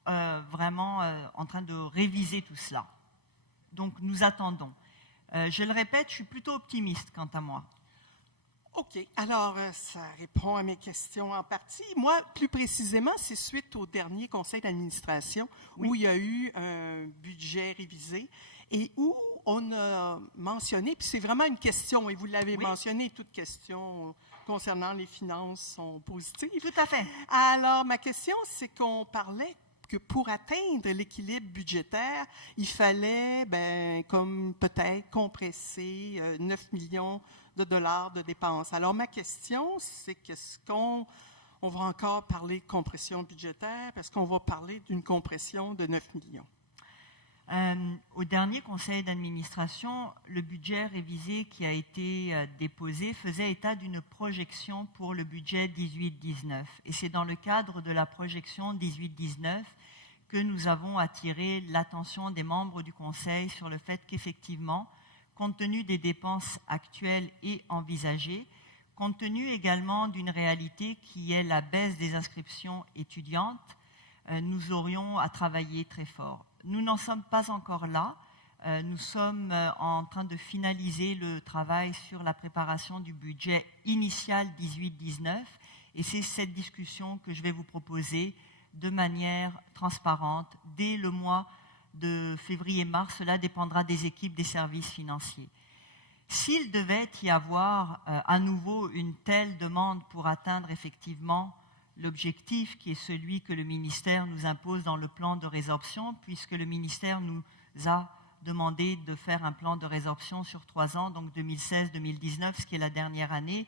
vraiment en train de réviser tout cela. Donc, nous attendons. Je le répète, je suis plutôt optimiste quant à moi. OK. Alors, ça répond à mes questions en partie. Moi, plus précisément, c'est suite au dernier conseil d'administration où il y a eu un budget révisé et où on a mentionné, puis c'est vraiment une question, et vous l'avez mentionné, toutes questions concernant les finances sont positives. Tout à fait. Alors, ma question, c'est qu'on parlait que pour atteindre l'équilibre budgétaire, il fallait, comme peut-être, compresser 9 millions de dollars de dépenses. Alors, ma question, c'est qu'est-ce qu'on va encore parler de compression budgétaire? Est-ce qu'on va parler d'une compression de 9 millions? Au dernier conseil d'administration, le budget révisé qui a été déposé faisait état d'une projection pour le budget 18-19. Et c'est dans le cadre de la projection 18-19 que nous avons attiré l'attention des membres du conseil sur le fait qu'effectivement, compte tenu des dépenses actuelles et envisagées, compte tenu également d'une réalité qui est la baisse des inscriptions étudiantes, nous aurions à travailler très fort. Nous n'en sommes pas encore là. Nous sommes en train de finaliser le travail sur la préparation du budget initial 18-19 et c'est cette discussion que je vais vous proposer de manière transparente dès le mois de février-mars. Cela dépendra des équipes des services financiers. S'il devait y avoir à nouveau une telle demande pour atteindre effectivement l'objectif qui est celui que le ministère nous impose dans le plan de résorption, puisque le ministère nous a demandé de faire un plan de résorption sur 3 ans, donc 2016-2019, ce qui est la dernière année,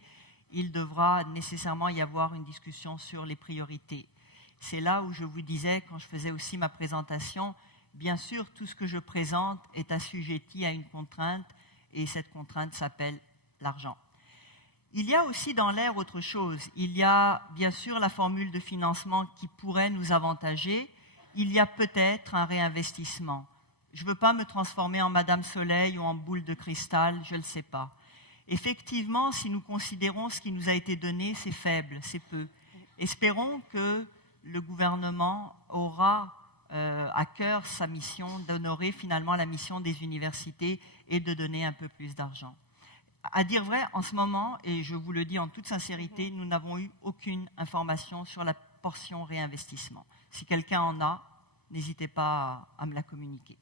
il devra nécessairement y avoir une discussion sur les priorités. C'est là où je vous disais, quand je faisais aussi ma présentation, bien sûr, tout ce que je présente est assujetti à une contrainte, et cette contrainte s'appelle l'argent. Il y a aussi dans l'air autre chose. Il y a bien sûr la formule de financement qui pourrait nous avantager. Il y a peut-être un réinvestissement. Je ne veux pas me transformer en Madame Soleil ou en boule de cristal, je ne le sais pas. Effectivement, si nous considérons ce qui nous a été donné, c'est faible, c'est peu. Espérons que le gouvernement aura à cœur sa mission d'honorer finalement la mission des universités et de donner un peu plus d'argent. À dire vrai, en ce moment, et je vous le dis en toute sincérité, nous n'avons eu aucune information sur la portion réinvestissement. Si quelqu'un en a, n'hésitez pas à me la communiquer.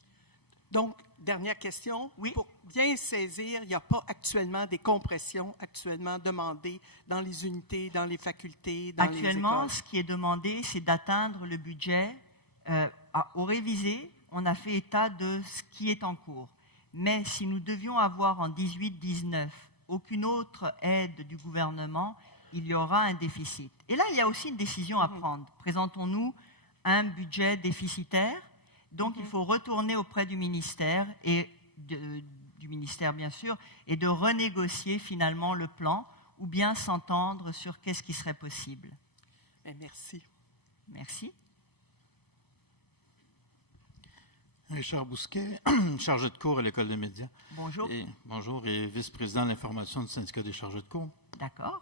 Donc, dernière question. Oui. Pour bien saisir, il n'y a pas actuellement des compressions actuellement demandées dans les unités, dans les facultés, dans les écoles? Actuellement, ce qui est demandé, c'est d'atteindre le budget. Au révisé, on a fait état de ce qui est en cours. Mais si nous devions avoir en 18-19 aucune autre aide du gouvernement, il y aura un déficit. Et là, il y a aussi une décision à prendre. Présentons-nous un budget déficitaire. Donc, il faut retourner auprès du ministère, et du ministère bien sûr, et de renégocier finalement le plan, ou bien s'entendre sur qu'est-ce qui serait possible. Merci. Merci. Richard Bousquet, chargé de cours à l'École des médias. Bonjour. Bonjour, et vice-président de l'information du syndicat des chargés de cours. D'accord.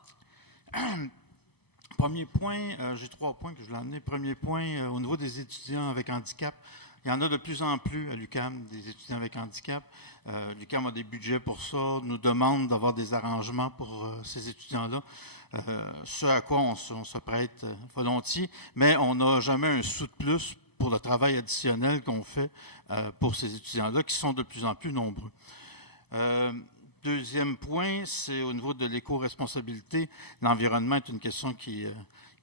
Premier point, j'ai 3 points que je voulais amener. Premier point, au niveau des étudiants avec handicap, il y en a de plus en plus à l'UQAM, des étudiants avec handicap. L'UQAM a des budgets pour ça, nous demande d'avoir des arrangements pour ces étudiants-là, ce à quoi on se prête volontiers, mais on n'a jamais un sou de plus pour le travail additionnel qu'on fait pour ces étudiants-là, qui sont de plus en plus nombreux. Deuxième point, c'est au niveau de l'éco-responsabilité. L'environnement est une question qui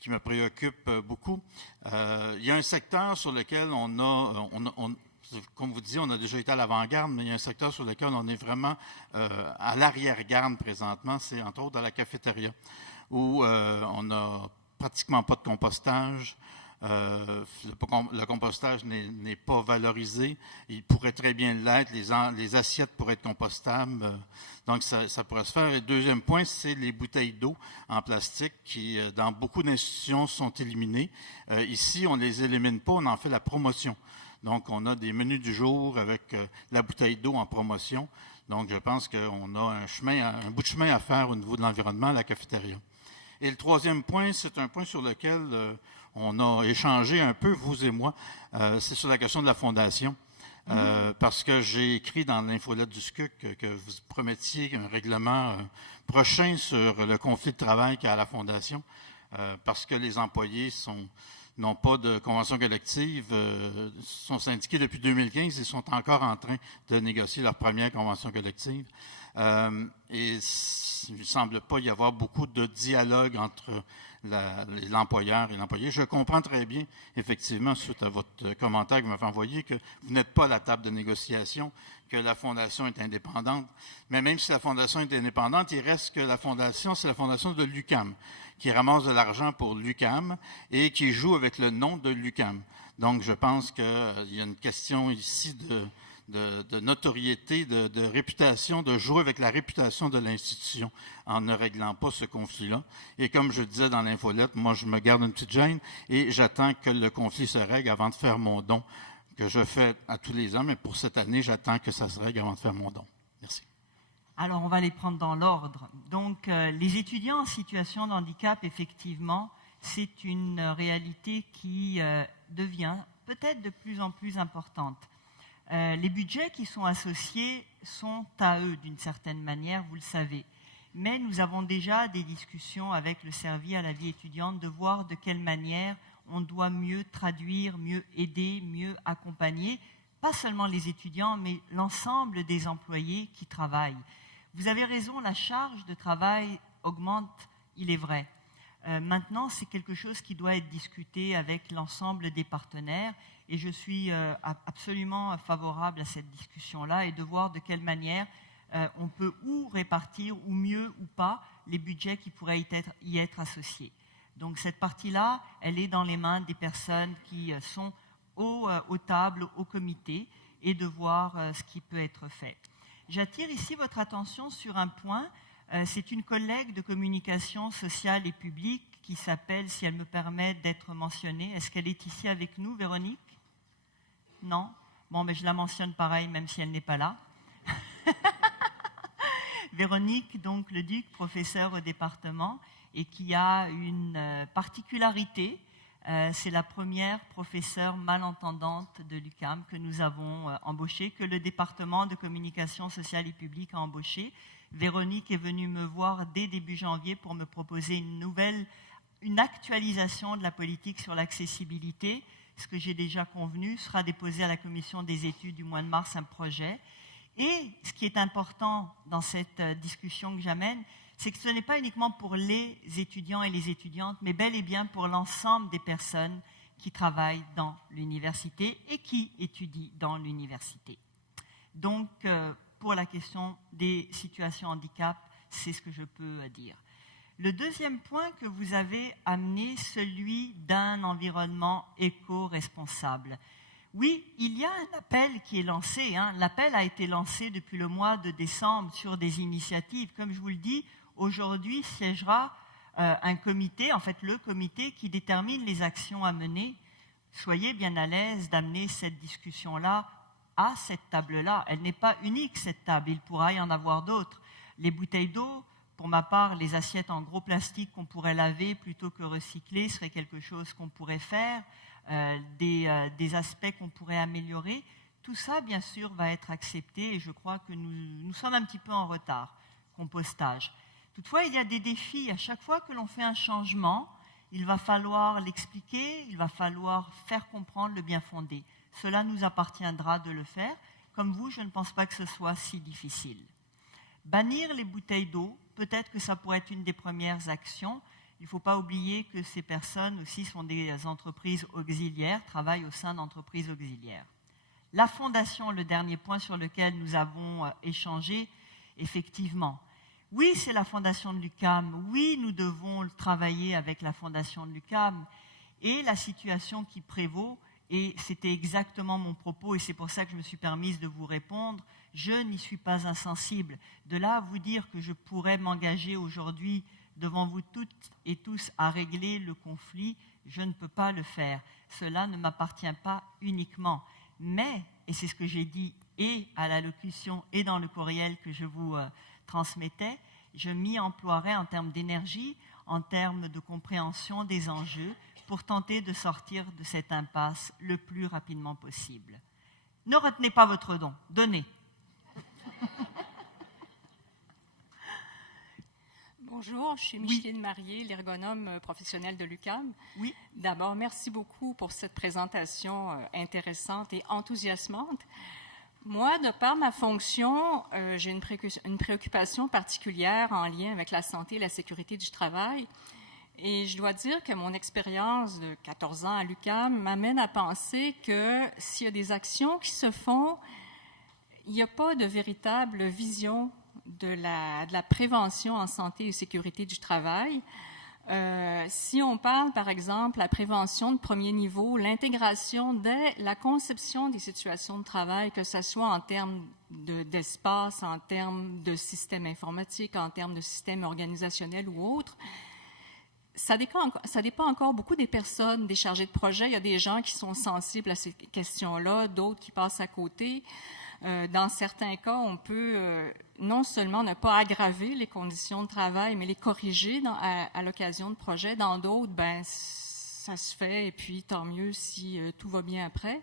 me préoccupe beaucoup. Il y a un secteur sur lequel comme vous disiez, on a déjà été à l'avant-garde, mais il y a un secteur sur lequel on est vraiment à l'arrière-garde présentement. C'est entre autres à la cafétéria, où on n'a pratiquement pas de compostage. Le compostage n'est pas valorisé. Il pourrait très bien l'être. Les assiettes pourraient être compostables. Donc, ça pourrait se faire. Et le deuxième point, c'est les bouteilles d'eau en plastique qui, dans beaucoup d'institutions, sont éliminées. Ici, on ne les élimine pas, on en fait la promotion. Donc, on a des menus du jour avec la bouteille d'eau en promotion. Donc, je pense qu'on a un bout de chemin à faire au niveau de l'environnement à la cafétéria. Et le troisième point, c'est un point sur lequel on a échangé un peu, vous et moi, c'est sur la question de la fondation. Parce que j'ai écrit dans l'infolette du SCUC que vous promettiez un règlement prochain sur le conflit de travail qu'il y a à la fondation, parce que les employés n'ont pas de convention collective, sont syndiqués depuis 2015 et sont encore en train de négocier leur première convention collective. Et il ne semble pas y avoir beaucoup de dialogue entre l'employeur et l'employé. Je comprends très bien, effectivement, suite à votre commentaire que vous m'avez envoyé, que vous n'êtes pas à la table de négociation, que la Fondation est indépendante. Mais même si la Fondation est indépendante, il reste que la Fondation, c'est la Fondation de l'UQAM, qui ramasse de l'argent pour l'UQAM et qui joue avec le nom de l'UQAM. Donc, je pense qu'il y a une question ici de notoriété, de réputation, de jouer avec la réputation de l'institution en ne réglant pas ce conflit-là. Et comme je le disais dans l'infolette, moi, je me garde une petite gêne et j'attends que le conflit se règle avant de faire mon don, que je fais à tous les ans, mais pour cette année, j'attends que ça se règle avant de faire mon don. Merci. Alors, on va les prendre dans l'ordre. Donc, les étudiants en situation de handicap, effectivement, c'est une réalité qui devient peut-être de plus en plus importante. Les budgets qui sont associés sont à eux d'une certaine manière, vous le savez. Mais nous avons déjà des discussions avec le service à la vie étudiante de voir de quelle manière on doit mieux traduire, mieux aider, mieux accompagner, pas seulement les étudiants, mais l'ensemble des employés qui travaillent. Vous avez raison, la charge de travail augmente, il est vrai. Maintenant, c'est quelque chose qui doit être discuté avec l'ensemble des partenaires et je suis absolument favorable à cette discussion-là et de voir de quelle manière on peut ou répartir ou mieux ou pas les budgets qui pourraient y être associés. Donc cette partie-là, elle est dans les mains des personnes qui sont aux tables, au comité et de voir ce qui peut être fait. J'attire ici votre attention sur un point. C'est une collègue de communication sociale et publique qui s'appelle, si elle me permet d'être mentionnée, est-ce qu'elle est ici avec nous, Véronique? Non? Bon, mais je la mentionne pareil, même si elle n'est pas là. Véronique, donc le Duc, professeur au département, et qui a une particularité. C'est la première professeure malentendante de l'UQAM que nous avons embauchée, que le département de communication sociale et publique a embauchée. Véronique est venue me voir dès début janvier pour me proposer une actualisation de la politique sur l'accessibilité. Ce que j'ai déjà convenu sera déposé à la commission des études du mois de mars un projet. Et ce qui est important dans cette discussion que j'amène, c'est que ce n'est pas uniquement pour les étudiants et les étudiantes, mais bel et bien pour l'ensemble des personnes qui travaillent dans l'université et qui étudient dans l'université. Donc, pour la question des situations handicap, c'est ce que je peux dire. Le deuxième point que vous avez amené, celui d'un environnement éco-responsable. Oui, il y a un appel qui est lancé. L'appel a été lancé depuis le mois de décembre sur des initiatives. Comme je vous le dis, aujourd'hui siégera un comité, en fait le comité qui détermine les actions à mener. Soyez bien à l'aise d'amener cette discussion-là à cette table-là. Elle n'est pas unique, cette table. Il pourra y en avoir d'autres. Les bouteilles d'eau, pour ma part, les assiettes en gros plastique qu'on pourrait laver plutôt que recycler serait quelque chose qu'on pourrait faire, des aspects qu'on pourrait améliorer. Tout ça, bien sûr, va être accepté et je crois que nous sommes un petit peu en retard. Compostage. Toutefois, il y a des défis. À chaque fois que l'on fait un changement, il va falloir l'expliquer, il va falloir faire comprendre le bien fondé. Cela nous appartiendra de le faire. Comme vous, je ne pense pas que ce soit si difficile. Bannir les bouteilles d'eau, peut-être que ça pourrait être une des premières actions. Il ne faut pas oublier que ces personnes aussi sont des entreprises auxiliaires, travaillent au sein d'entreprises auxiliaires. La fondation, le dernier point sur lequel nous avons échangé, effectivement. Oui, c'est la fondation de l'UQAM. Oui, nous devons travailler avec la fondation de l'UQAM. Et la situation qui prévaut, et c'était exactement mon propos, et c'est pour ça que je me suis permise de vous répondre, je n'y suis pas insensible. De là à vous dire que je pourrais m'engager aujourd'hui devant vous toutes et tous à régler le conflit, je ne peux pas le faire. Cela ne m'appartient pas uniquement. Mais, et c'est ce que j'ai dit et à l'allocution et dans le courriel que je vous transmettais, je m'y emploierai en termes d'énergie, en termes de compréhension des enjeux, pour tenter de sortir de cette impasse le plus rapidement possible. Ne retenez pas votre don, donnez. Bonjour, je suis Micheline Marié, l'ergonome professionnelle de l'UQAM. Oui. D'abord, merci beaucoup pour cette présentation intéressante et enthousiasmante. Moi, de par ma fonction, j'ai une préoccupation particulière en lien avec la santé et la sécurité du travail. Et je dois dire que mon expérience de 14 ans à l'UQAM m'amène à penser que s'il y a des actions qui se font, il n'y a pas de véritable vision de la prévention en santé et sécurité du travail. Si on parle, par exemple, de la prévention de premier niveau, l'intégration dès la conception des situations de travail, que ce soit en termes d'espace, en termes de système informatique, en termes de système organisationnel ou autre, ça dépend encore beaucoup des personnes, des chargés de projet. Il y a des gens qui sont sensibles à ces questions-là, d'autres qui passent à côté. Dans certains cas, on peut non seulement ne pas aggraver les conditions de travail, mais les corriger à l'occasion de projets. Dans d'autres, ben, ça se fait et puis tant mieux si tout va bien après.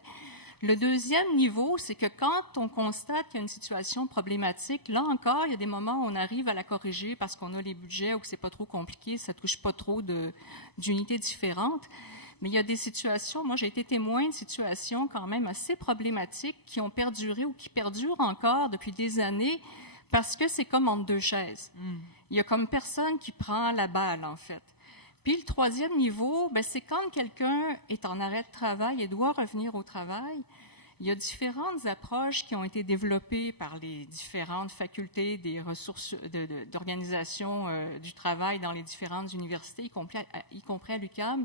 Le deuxième niveau, c'est que quand on constate qu'il y a une situation problématique, là encore, il y a des moments où on arrive à la corriger parce qu'on a les budgets ou que c'est pas trop compliqué, ça touche pas trop d'unités différentes. Mais il y a des situations, moi j'ai été témoin de situations quand même assez problématiques qui ont perduré ou qui perdurent encore depuis des années parce que c'est comme entre deux chaises. Il y a comme personne qui prend la balle en fait. Puis le troisième niveau, ben, c'est quand quelqu'un est en arrêt de travail et doit revenir au travail. Il y a différentes approches qui ont été développées par les différentes facultés des ressources d'organisation du travail dans les différentes universités, y compris à l'UQAM.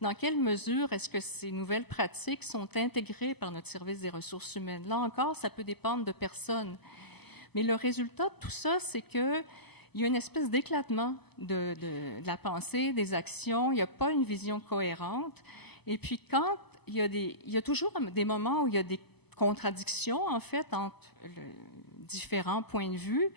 Dans quelle mesure est-ce que ces nouvelles pratiques sont intégrées par notre service des ressources humaines? Là encore, ça peut dépendre de personnes. Mais le résultat de tout ça, c'est qu'il y a une espèce d'éclatement de la pensée, des actions. Il n'y a pas une vision cohérente. Et puis, quand il y a toujours des moments où il y a des contradictions, en fait, entre différents points de vue.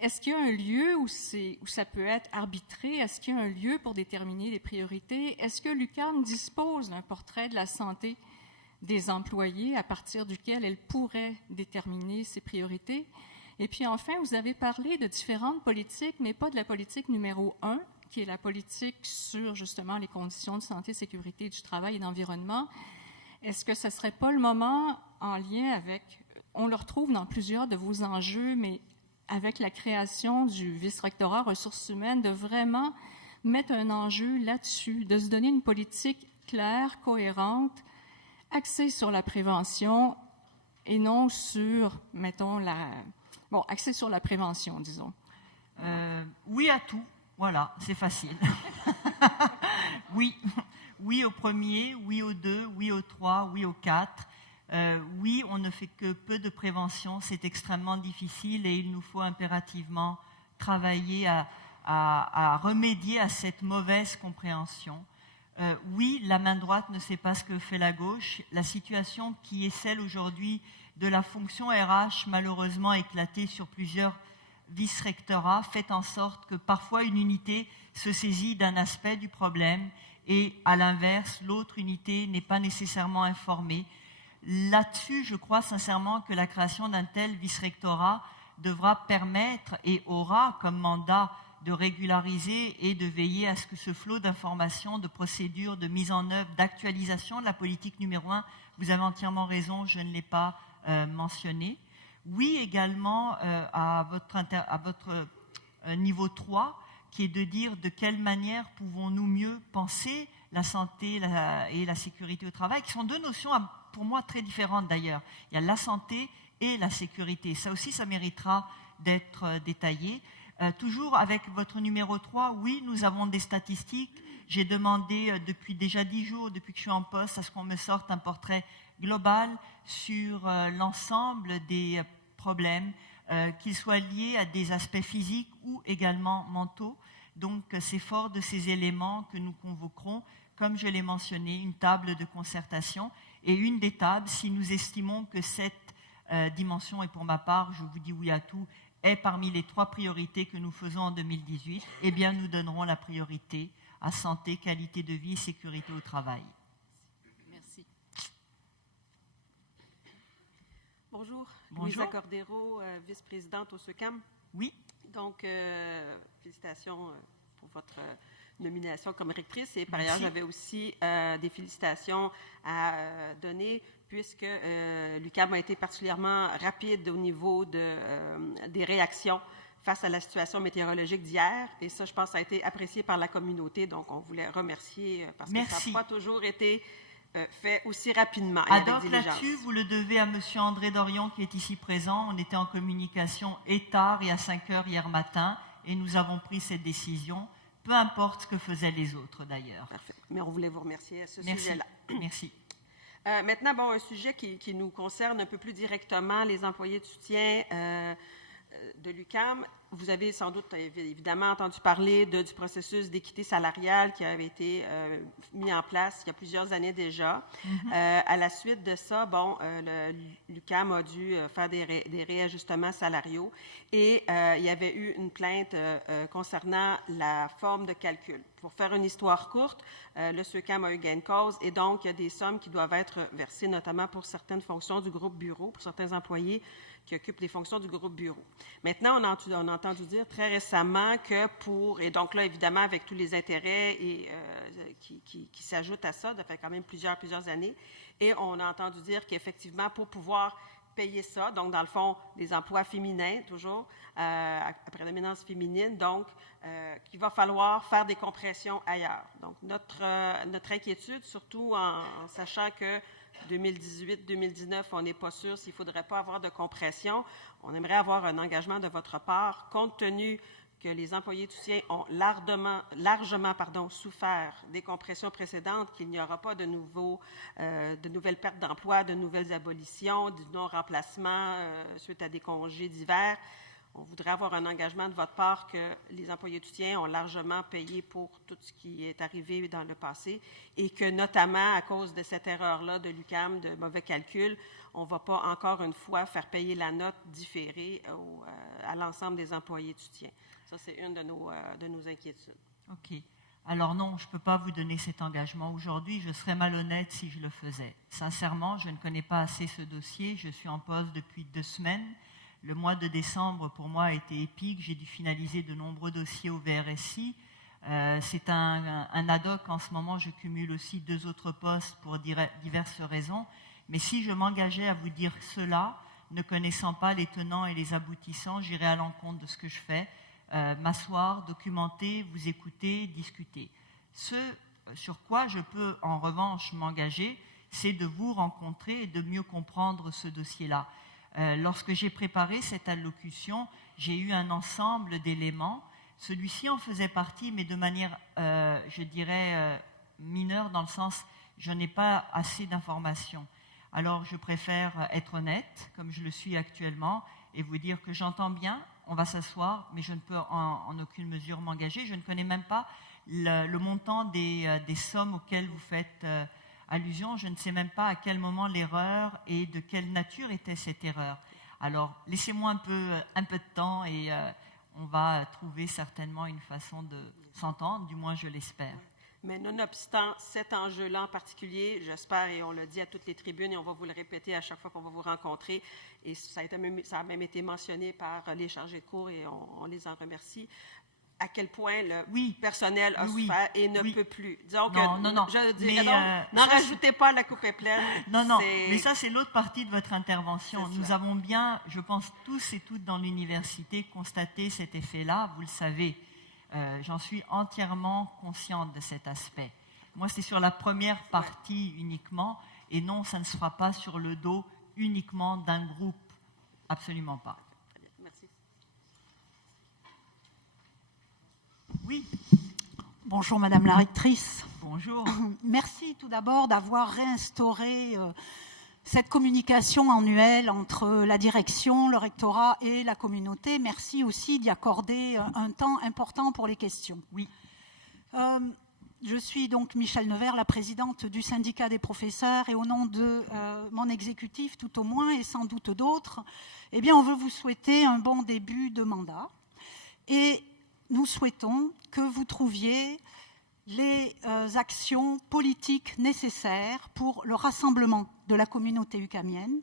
Est-ce qu'il y a un lieu où ça peut être arbitré? Est-ce qu'il y a un lieu pour déterminer les priorités? Est-ce que l'UQAM dispose d'un portrait de la santé des employés à partir duquel elle pourrait déterminer ses priorités? Et puis enfin, vous avez parlé de différentes politiques, mais pas de la politique numéro 1, qui est la politique sur justement les conditions de santé, sécurité du travail et d'environnement. Est-ce que ce ne serait pas le moment en lien avec, on le retrouve dans plusieurs de vos enjeux, mais avec la création du vice-rectorat ressources humaines, de vraiment mettre un enjeu là-dessus, de se donner une politique claire, cohérente, axée sur la prévention et non sur, mettons, axée sur la prévention, disons. Oui à tout, voilà, c'est facile. Oui. Oui au premier, oui au 2, oui au 3, oui au 4. Oui, on ne fait que peu de prévention, c'est extrêmement difficile et il nous faut impérativement travailler à remédier à cette mauvaise compréhension. Oui, la main droite ne sait pas ce que fait la gauche. La situation qui est celle aujourd'hui de la fonction RH malheureusement éclatée sur plusieurs vice-rectorats fait en sorte que parfois une unité se saisit d'un aspect du problème et à l'inverse, l'autre unité n'est pas nécessairement informée. Là-dessus, je crois sincèrement que la création d'un tel vice-rectorat devra permettre et aura comme mandat de régulariser et de veiller à ce que ce flot d'informations, de procédures, de mise en œuvre, d'actualisation de la politique numéro 1, vous avez entièrement raison, je ne l'ai pas mentionné. Oui, également à votre niveau 3, qui est de dire de quelle manière pouvons-nous mieux penser la santé et la sécurité au travail, qui sont deux notions pour moi très différentes d'ailleurs. Il y a la santé et la sécurité. Ça aussi, ça méritera d'être détaillé. Toujours avec votre numéro 3, oui, nous avons des statistiques. J'ai demandé depuis déjà 10 jours, depuis que je suis en poste, à ce qu'on me sorte un portrait global sur l'ensemble des problèmes, qu'ils soient liés à des aspects physiques ou également mentaux. Donc, c'est fort de ces éléments que nous convoquerons, comme je l'ai mentionné, une table de concertation. Et une des tables, si nous estimons que cette dimension, et pour ma part, je vous dis oui à tout, est parmi les 3 priorités que nous faisons en 2018, eh bien, nous donnerons la priorité à santé, qualité de vie et sécurité au travail. Merci. Bonjour. Bonjour. Louisa Cordero, vice-présidente au SECAM. Oui. Donc, félicitations pour votre nomination comme rectrice. Et par ailleurs, j'avais aussi des félicitations à donner puisque l'UQAM a été particulièrement rapide au niveau des réactions face à la situation météorologique d'hier. Et ça, je pense, ça a été apprécié par la communauté. Donc, on voulait remercier parce que ça n'a pas toujours été fait aussi rapidement. Donc là-dessus, vous le devez à M. André Dorion qui est ici présent. On était en communication tard et à 5 heures hier matin et nous avons pris cette décision, peu importe ce que faisaient les autres d'ailleurs. Parfait. Mais on voulait vous remercier à ce sujet-là. Merci. Maintenant, bon, un sujet qui nous concerne un peu plus directement, les employés de soutien de l'UQAM. Vous avez sans doute évidemment entendu parler du processus d'équité salariale qui avait été mis en place il y a plusieurs années déjà. À la suite de ça, bon, l'UQAM a dû faire des réajustements salariaux et il y avait eu une plainte concernant la forme de calcul. Pour faire une histoire courte, le SECAM a eu gain de cause et donc il y a des sommes qui doivent être versées, notamment pour certaines fonctions du groupe bureau, pour certains employés qui occupent les fonctions du groupe bureau. Maintenant, on a entendu dire très récemment que et donc là, évidemment, avec tous les intérêts qui s'ajoutent à ça, ça fait quand même plusieurs années, et on a entendu dire qu'effectivement, pour pouvoir payer ça, donc dans le fond, des emplois féminins, toujours, à prédominance féminine, donc qu'il va falloir faire des compressions ailleurs. Donc, notre inquiétude, surtout en sachant que 2018-2019, on n'est pas sûr s'il ne faudrait pas avoir de compression. On aimerait avoir un engagement de votre part, compte tenu que les employés de soutien ont largement souffert des compressions précédentes, qu'il n'y aura pas de nouvelles pertes d'emploi, de nouvelles abolitions, du non-remplacement suite à des congés d'hiver. On voudrait avoir un engagement de votre part que les employés de soutien ont largement payé pour tout ce qui est arrivé dans le passé et que, notamment, à cause de cette erreur-là de l'UQAM, de mauvais calcul, on ne va pas encore une fois faire payer la note différée à l'ensemble des employés de soutien. Ça, c'est une de nos inquiétudes. OK. Alors non, je ne peux pas vous donner cet engagement aujourd'hui. Je serais malhonnête si je le faisais. Sincèrement, je ne connais pas assez ce dossier. Je suis en poste depuis 2 semaines. Le mois de décembre, pour moi, a été épique. J'ai dû finaliser de nombreux dossiers au VRSI. C'est un ad hoc. En ce moment, je cumule aussi 2 autres postes pour diverses raisons. Mais si je m'engageais à vous dire cela, ne connaissant pas les tenants et les aboutissants, j'irais à l'encontre de ce que je fais. M'asseoir, documenter, vous écouter, discuter. Ce sur quoi je peux en revanche m'engager, c'est de vous rencontrer et de mieux comprendre ce dossier-là. Lorsque j'ai préparé cette allocution, j'ai eu un ensemble d'éléments. Celui-ci en faisait partie, mais de manière, je dirais, mineure, dans le sens, je n'ai pas assez d'informations. Alors, je préfère être honnête, comme je le suis actuellement, et vous dire que j'entends bien, on va s'asseoir, mais je ne peux en aucune mesure m'engager. Je ne connais même pas le montant des sommes auxquelles vous faites allusion, je ne sais même pas à quel moment l'erreur et de quelle nature était cette erreur. Alors, laissez-moi un peu de temps et on va trouver certainement une façon de s'entendre, du moins je l'espère. Mais nonobstant cet enjeu-là en particulier, j'espère, et on l'a dit à toutes les tribunes, et on va vous le répéter à chaque fois qu'on va vous rencontrer, et ça a même été mentionné par les chargés de cours, et on les en remercie, à quel point le personnel a souffert et ne peut plus. Disons je dirais donc, n'en rajoutez pas, la coupe est pleine. Non, mais ça, c'est l'autre partie de votre intervention. Nous avons bien, je pense, tous et toutes dans l'université, constaté cet effet-là, vous le savez. J'en suis entièrement consciente de cet aspect. Moi, c'est sur la première partie uniquement, et non, ça ne sera pas sur le dos uniquement d'un groupe. Absolument pas. Merci. Oui. Bonjour Madame la rectrice. Bonjour. Merci tout d'abord d'avoir réinstauré cette communication annuelle entre la direction, le rectorat et la communauté. Merci aussi d'y accorder un temps important pour les questions. Oui. Je suis donc Michèle Nevers, la présidente du syndicat des professeurs, et au nom de mon exécutif tout au moins, et sans doute d'autres, eh bien, on veut vous souhaiter un bon début de mandat. Et nous souhaitons que vous trouviez les actions politiques nécessaires pour le rassemblement de la communauté UQAMienne,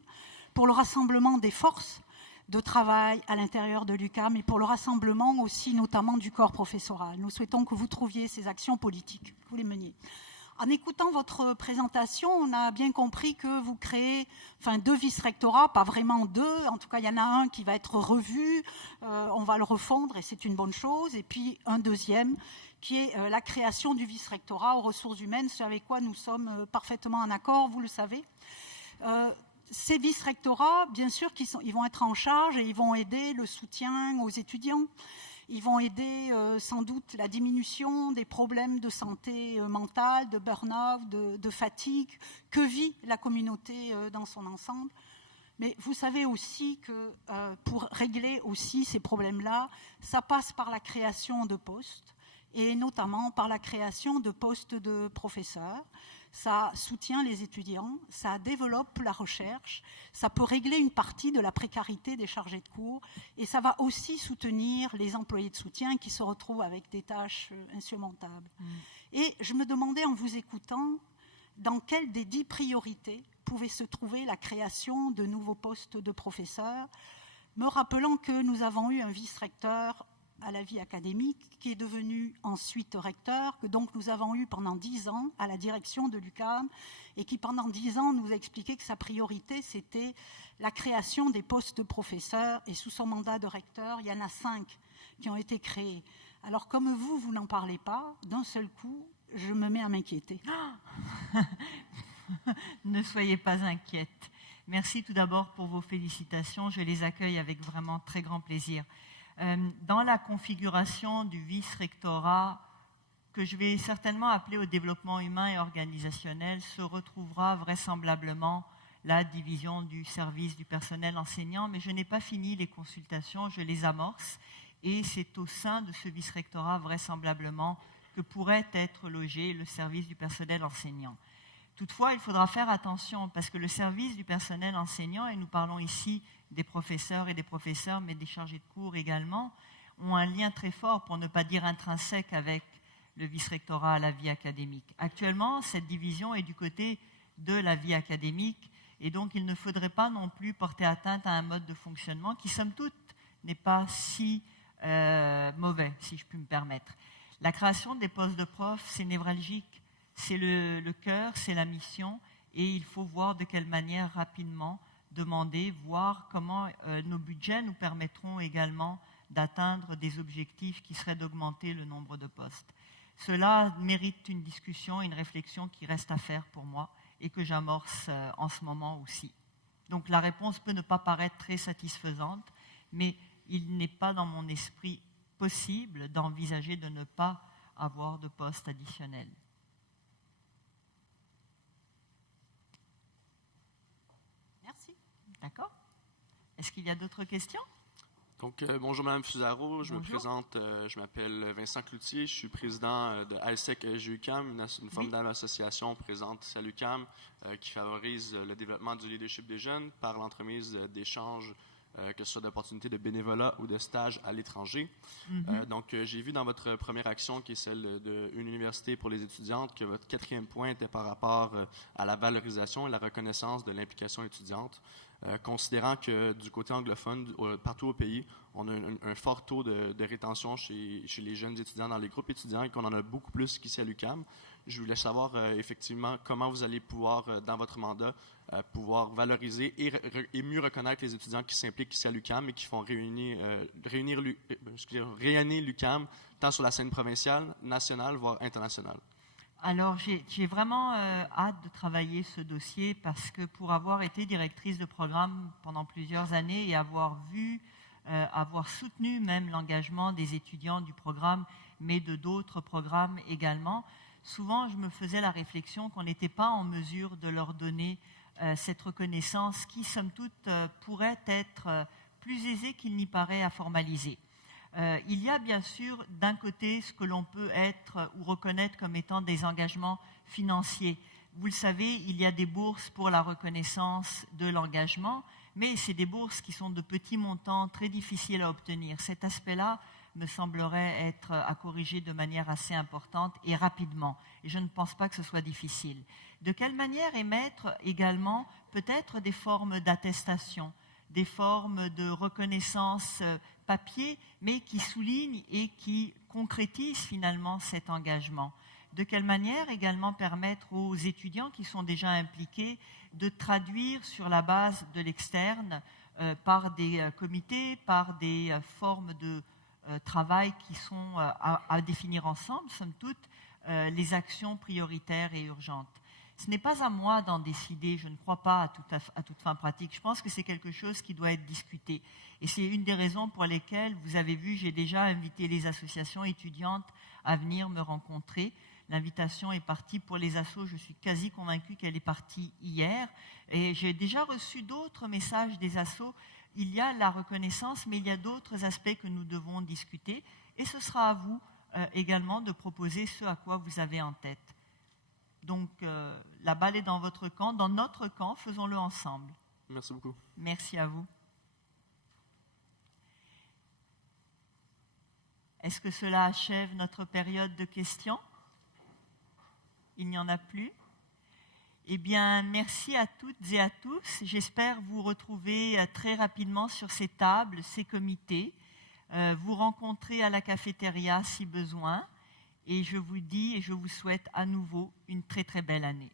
pour le rassemblement des forces de travail à l'intérieur de l'UQAM et pour le rassemblement aussi notamment du corps professoral. Nous souhaitons que vous trouviez ces actions politiques, que vous les meniez. En écoutant votre présentation, on a bien compris que vous créez 2 vice-rectorats, pas vraiment 2, en tout cas il y en a un qui va être revu, on va le refondre et c'est une bonne chose, et puis un deuxième qui est la création du vice-rectorat aux ressources humaines, ce avec quoi nous sommes parfaitement en accord, vous le savez. Ces vice-rectorats, bien sûr, ils vont être en charge et ils vont aider le soutien aux étudiants. Ils vont aider sans doute la diminution des problèmes de santé mentale, de burn-out, de fatigue que vit la communauté dans son ensemble. Mais vous savez aussi que pour régler aussi ces problèmes-là, ça passe par la création de postes et notamment par la création de postes de professeurs. Ça soutient les étudiants, ça développe la recherche, ça peut régler une partie de la précarité des chargés de cours et ça va aussi soutenir les employés de soutien qui se retrouvent avec des tâches insurmontables. Et je me demandais en vous écoutant, dans quelle des 10 priorités pouvait se trouver la création de nouveaux postes de professeurs, me rappelant que nous avons eu un vice-recteur à la vie académique, qui est devenu ensuite recteur, que donc nous avons eu pendant 10 ans à la direction de l'UQAM, et qui pendant 10 ans nous a expliqué que sa priorité, c'était la création des postes de professeurs, et sous son mandat de recteur, il y en a 5 qui ont été créés. Alors comme vous n'en parlez pas, d'un seul coup, je me mets à m'inquiéter. Ne soyez pas inquiète. Merci tout d'abord pour vos félicitations, je les accueille avec vraiment très grand plaisir. Dans la configuration du vice-rectorat, que je vais certainement appeler au développement humain et organisationnel, se retrouvera vraisemblablement la division du service du personnel enseignant, mais je n'ai pas fini les consultations, je les amorce, et c'est au sein de ce vice-rectorat vraisemblablement que pourrait être logé le service du personnel enseignant. Toutefois, il faudra faire attention parce que le service du personnel enseignant, et nous parlons ici des professeurs et des professeurs, mais des chargés de cours également, ont un lien très fort, pour ne pas dire intrinsèque, avec le vice-rectorat à la vie académique. Actuellement, cette division est du côté de la vie académique et donc il ne faudrait pas non plus porter atteinte à un mode de fonctionnement qui, somme toute, n'est pas si mauvais, si je puis me permettre. La création des postes de profs, c'est névralgique, c'est le cœur, c'est la mission et il faut voir de quelle manière rapidement demander, voir comment nos budgets nous permettront également d'atteindre des objectifs qui seraient d'augmenter le nombre de postes. Cela mérite une discussion, une réflexion qui reste à faire pour moi et que j'amorce en ce moment aussi. Donc la réponse peut ne pas paraître très satisfaisante, mais il n'est pas dans mon esprit possible d'envisager de ne pas avoir de postes additionnels. Merci. D'accord. Est-ce qu'il y a d'autres questions? Donc, bonjour Mme Fusaro, je me Bonjour. présente, je m'appelle Vincent Cloutier, je suis président de ALSEC UQAM, une formidable association présente à l'UQAM qui favorise le développement du leadership des jeunes par l'entremise d'échanges, que ce soit d'opportunités de bénévolat ou de stages à l'étranger. Donc, j'ai vu dans votre première action, qui est celle d'une université pour les étudiantes, que votre 4e point était par rapport à la valorisation et la reconnaissance de l'implication étudiante. Considérant que du côté anglophone, partout au pays, on a un fort taux de rétention chez les jeunes étudiants dans les groupes étudiants et qu'on en a beaucoup plus qu'ici à l'UQAM. Je voulais savoir effectivement comment vous allez pouvoir, dans votre mandat, pouvoir valoriser et mieux reconnaître les étudiants qui s'impliquent ici à l'UQAM et qui font rayonner l'UQAM tant sur la scène provinciale, nationale, voire internationale. Alors, j'ai vraiment hâte de travailler ce dossier parce que pour avoir été directrice de programme pendant plusieurs années et avoir soutenu même l'engagement des étudiants du programme, mais de d'autres programmes également, souvent je me faisais la réflexion qu'on n'était pas en mesure de leur donner cette reconnaissance qui, somme toute, pourrait être plus aisée qu'il n'y paraît à formaliser. Il y a bien sûr d'un côté ce que l'on peut être ou reconnaître comme étant des engagements financiers. Vous le savez, il y a des bourses pour la reconnaissance de l'engagement, mais c'est des bourses qui sont de petits montants, très difficiles à obtenir. Cet aspect-là me semblerait être à corriger de manière assez importante et rapidement. Et je ne pense pas que ce soit difficile. De quelle manière émettre également peut-être des formes d'attestation, des formes de reconnaissance papier, mais qui soulignent et qui concrétisent finalement cet engagement. De quelle manière également permettre aux étudiants qui sont déjà impliqués de traduire sur la base de l'externe par des comités, par des formes de travail qui sont à définir ensemble, somme toute, les actions prioritaires et urgentes. Ce n'est pas à moi d'en décider, je ne crois pas à toute fin pratique. Je pense que c'est quelque chose qui doit être discuté. Et c'est une des raisons pour lesquelles, vous avez vu, j'ai déjà invité les associations étudiantes à venir me rencontrer. L'invitation est partie pour les assos, je suis quasi convaincue qu'elle est partie hier. Et j'ai déjà reçu d'autres messages des assos. Il y a la reconnaissance, mais il y a d'autres aspects que nous devons discuter. Et ce sera à vous également de proposer ce à quoi vous avez en tête. Donc, la balle est dans votre camp, dans notre camp, faisons-le ensemble. Merci beaucoup. Merci à vous. Est-ce que cela achève notre période de questions? Il n'y en a plus? Eh bien, merci à toutes et à tous. J'espère vous retrouver très rapidement sur ces tables, ces comités, vous rencontrer à la cafétéria si besoin. Et je vous dis et je vous souhaite à nouveau une très très belle année.